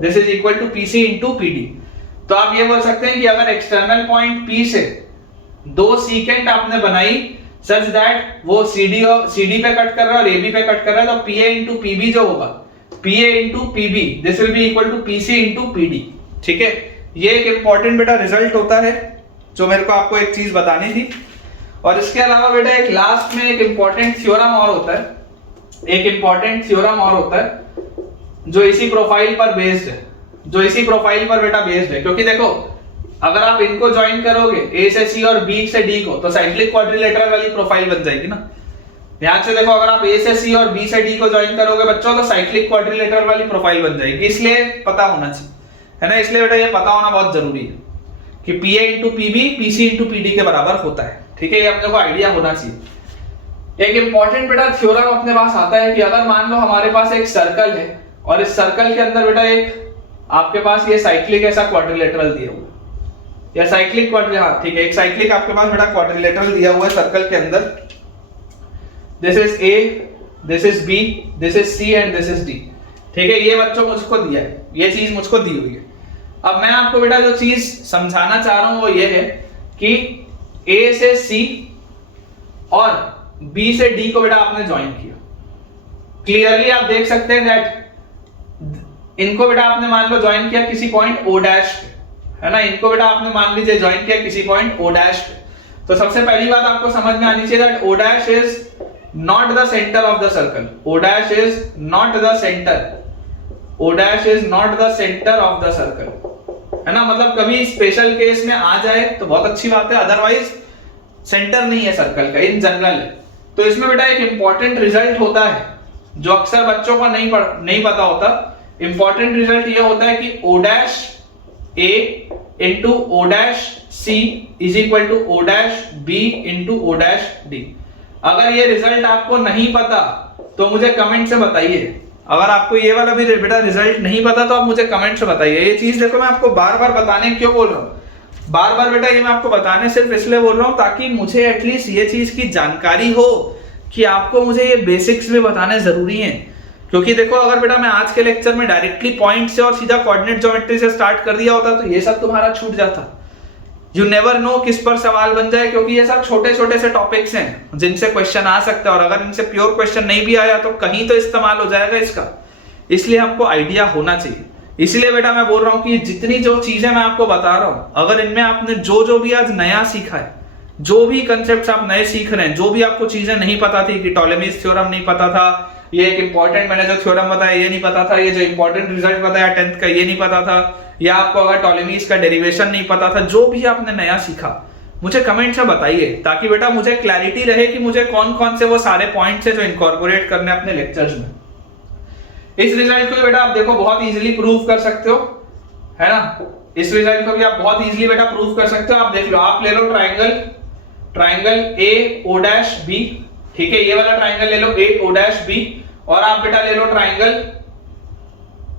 this is equal to PC into PD. तो आप ये बोल सकते हैं कि अगर एक्सटर्नल पॉइंट पी से दो सीकेंट आपने बनाई सच दैट वो सीडी पे कट कर रहा है और एबी पे कट कर रहा है, तो पीए इंटू पीबी जो होगा, PA into PB, this will be equal to PC into PD. ठीक है, ये एक इंपॉर्टेंट बेटा रिजल्ट होता है जो मेरे को आपको एक चीज बतानी थी। और इसके अलावा बेटा एक लास्ट में एक इंपॉर्टेंट थ्योरम और होता है, एक इंपॉर्टेंट थ्योरम और होता है जो इसी प्रोफाइल पर बेस्ड है, जो इसी प्रोफाइल पर बेटा बेस्ड है। क्योंकि देखो अगर आप इनको ज्वाइन करोगे ए से सी और बी से डी को, तो साइक्लिक क्वाड्रिलेटरल वाली प्रोफाइल बन जाएगी ना। ध्यान से देखो, अगर आप ए से सी और बी से डी को ज्वाइन करोगे बच्चों, तो साइक्लिक क्वाड्रिलेटरल वाली प्रोफाइल बन जाएगी। इसलिए पता होना चाहिए, है ना, इसलिए बेटा ये पता होना बहुत जरूरी है कि PA into PB PC into PD के बराबर होता है। ठीक है, ये अपने को आइडिया होना चाहिए। एक इंपॉर्टेंट बेटा थ्योरम अपने पास आता है कि अगर मान लो हमारे पास एक सर्कल है और इस सर्कल के अंदर बेटा एक आपके पास ये साइक्लिक ऐसा क्वाड्रिलेटरल दिया हुआ है, या साइक्लिक क्वाड्रिलेटरल, हाँ ठीक है, एक साइक्लिक आपके पास बेटा क्वाड्रिलेटरल दिया हुआ है सर्कल के अंदर। This is A, this is B, this is C and this is D. ठीक है, ये बच्चों मुझको दिया है, ये चीज मुझको दी हुई है। अब मैं आपको बेटा जो चीज समझाना चाह रहा हूं वो ये है कि ए से सी और बी से डी को बेटा आपने ज्वाइन किया। क्लियरली आप देख सकते हैं दैट इनको बेटा आपने मान लो ज्वाइन किया किसी पॉइंट ओ डैश पे, है ना, इनको बेटा आपने मान लीजिए ज्वाइन किया किसी पॉइंट ओ डैश पे। तो सबसे पहली बात आपको समझ में आनी चाहिए that O dash is not the centre of the circle, O dash is not the centre, O dash is not the centre of the circle, है ना। मतलब कभी स्पेशल केस में आ जाए तो बहुत अच्छी बात है, अदरवाइज सेंटर नहीं है सर्कल का, इन जनरल है। तो इसमें बेटा एक इंपॉर्टेंट रिजल्ट होता है जो अक्सर बच्चों को नहीं पता होता। इंपॉर्टेंट रिजल्ट ये होता है कि O dash A into O dash C is equal to O dash B into O dash D. अगर ये रिजल्ट आपको नहीं पता तो मुझे कमेंट से बताइए। अगर आपको ये वाला भी बेटा रिजल्ट नहीं पता तो आप मुझे कमेंट से बताइए। ये चीज देखो मैं आपको बार बार बताने क्यों बोल रहा हूँ, बार बार बेटा ये मैं आपको बताने सिर्फ इसलिए बोल रहा हूँ ताकि मुझे एटलीस्ट ये चीज की जानकारी हो कि आपको मुझे ये बेसिक्स भी बताने जरूरी हैं। क्योंकि देखो अगर बेटा मैं आज के लेक्चर में डायरेक्टली पॉइंट से और सीधा कोऑर्डिनेट ज्योमेट्री से स्टार्ट कर दिया होता तो ये सब तुम्हारा छूट जाता। यू नेवर नो किस पर सवाल बन जाए, क्योंकि ये सब छोटे छोटे से टॉपिक्स हैं जिनसे क्वेश्चन आ सकता है, और अगर इनसे प्योर क्वेश्चन नहीं भी आया तो कहीं तो इस्तेमाल हो जाएगा इसका। इसलिए हमको आइडिया होना चाहिए। इसलिए बेटा मैं बोल रहा हूं कि जितनी जो चीजें मैं आपको बता रहा हूं, अगर इनमें आपने जो भी आज नया सीखा है, जो भी कंसेप्ट आप नए सीख रहे हैं, जो भी आपको चीजें नहीं पता थी कि टॉलेमीज थ्योरम नहीं पता था, ये एक इंपॉर्टेंट मैंने जो थ्योरम बताया ये नहीं पता था, ये जो इंपॉर्टेंट रिजल्ट बताया 10th का ये नहीं पता था, या आपको अगर टॉलेमीज का डेरिवेशन नहीं पता था, जो भी आपने नया सीखा मुझे कमेंट से बताइए ताकि बेटा मुझे क्लैरिटी रहे कि मुझे कौन कौन से वो सारे पॉइंट्स है जो इनकॉर्पोरेट करने अपने लेक्चर्स में। इस रिजल्ट को भी बेटा आप देखो बहुत इजीली प्रूव कर सकते हो, है ना। इस रिजल्ट को भी आप बहुत इजीली बेटा प्रूव कर सकते हो। आप देख लो, आप ले लो triangle A O dash B, ठीक है, ये वाला ट्राइंगल ले लो ए ओ डैश बी, और आप बेटा ले लो triangle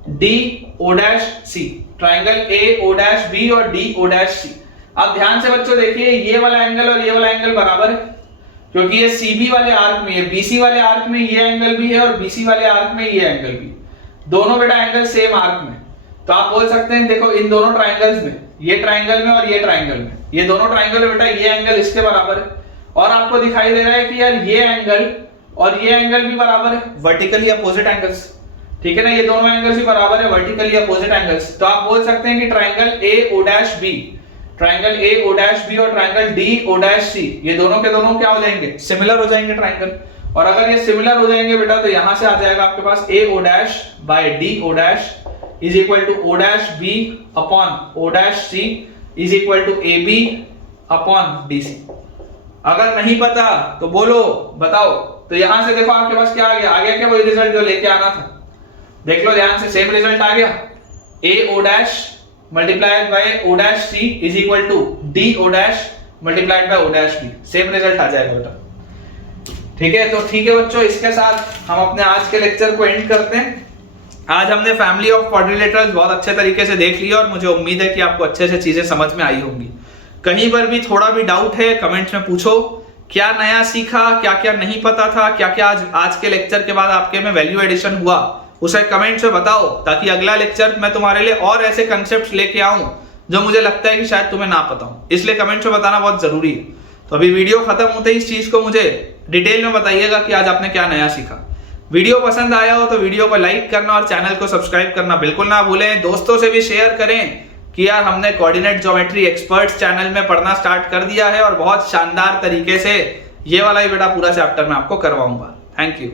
D O dash C, triangle A O dash B और डी ओ डैश सी। अब ध्यान से बच्चों देखिए, ये वाला एंगल और ये वाला एंगल बराबर है, क्योंकि ये सीबी वाले आर्क में है, बीसी वाले आर्क में ये एंगल भी है और बीसी वाले आर्क में ये एंगल भी, दोनों बेटा एंगल सेम आर्क में। तो आप बोल सकते हैं देखो इन दोनों ट्राइंगल्स में, ये ट्राइंगल में और ये ट्राइंगल में, ये दोनों ट्राइंगल में बेटा ये एंगल इसके बराबर है, और आपको दिखाई दे रहा है कि यार ये एंगल और ये एंगल भी बराबर है, वर्टिकली अपोजिट एंगल्स, ठीक है ना, ये दोनों एंगल्स भी बराबर है, वर्टिकली अपोजिट एंगल्स। तो आप बोल सकते हैं कि triangle A O dash B, triangle A O dash B और triangle D O dash C, ये दोनों के दोनों क्या हो जाएंगे, सिमिलर हो जाएंगे ट्राइंगल। और अगर ये सिमिलर हो जाएंगे बेटा तो यहां से आ जाएगा आपके पास A O dash by D O dash is equal to O dash B upon O dash C is equal to A B upon D C. अगर नहीं पता तो बोलो, बताओ। तो यहां से देखो आपके पास क्या आ गया, क्या वही रिजल्ट जो लेके आना था, देख लो ध्यान से, सेम रिजल्ट आ गया, A O dash multiplied by O dash C is equal to D O dash multiplied by O dash B, same result आ जाएगा बेटा। ठीक है, तो ठीक है बच्चों, इसके साथ हम अपने आज के लेक्चर को एंड करते हैं। आज हमने फैमिली ऑफ क्वाड्रिलेटरल्स बहुत अच्छे तरीके से देख लिया और मुझे उम्मीद है कि आपको अच्छे से चीजें समझ में आई होंगी। कहीं पर भी थोड़ा भी डाउट है कमेंट्स में पूछो, क्या नया सीखा, क्या क्या नहीं पता था, क्या क्या आज के लेक्चर के बाद आपके में वैल्यू एडिशन हुआ, उसे कमेंट्स में बताओ, ताकि अगला लेक्चर मैं तुम्हारे लिए और ऐसे कंसेप्ट लेके आऊं जो मुझे लगता है कि शायद तुम्हें ना पता हो। इसलिए कमेंट्स में बताना बहुत जरूरी है। तो अभी वीडियो खत्म होते ही इस चीज को मुझे डिटेल में बताइएगा कि आज आपने क्या नया सीखा। वीडियो पसंद आया हो तो वीडियो को लाइक करना और चैनल को सब्सक्राइब करना बिल्कुल ना भूलें। दोस्तों से भी शेयर करें कि यार हमने कोऑर्डिनेट ज्योमेट्री एक्सपर्ट्स चैनल में पढ़ना स्टार्ट कर दिया है और बहुत शानदार तरीके से ये वाला ही बेटा पूरा चैप्टर मैं आपको करवाऊंगा। Thank you.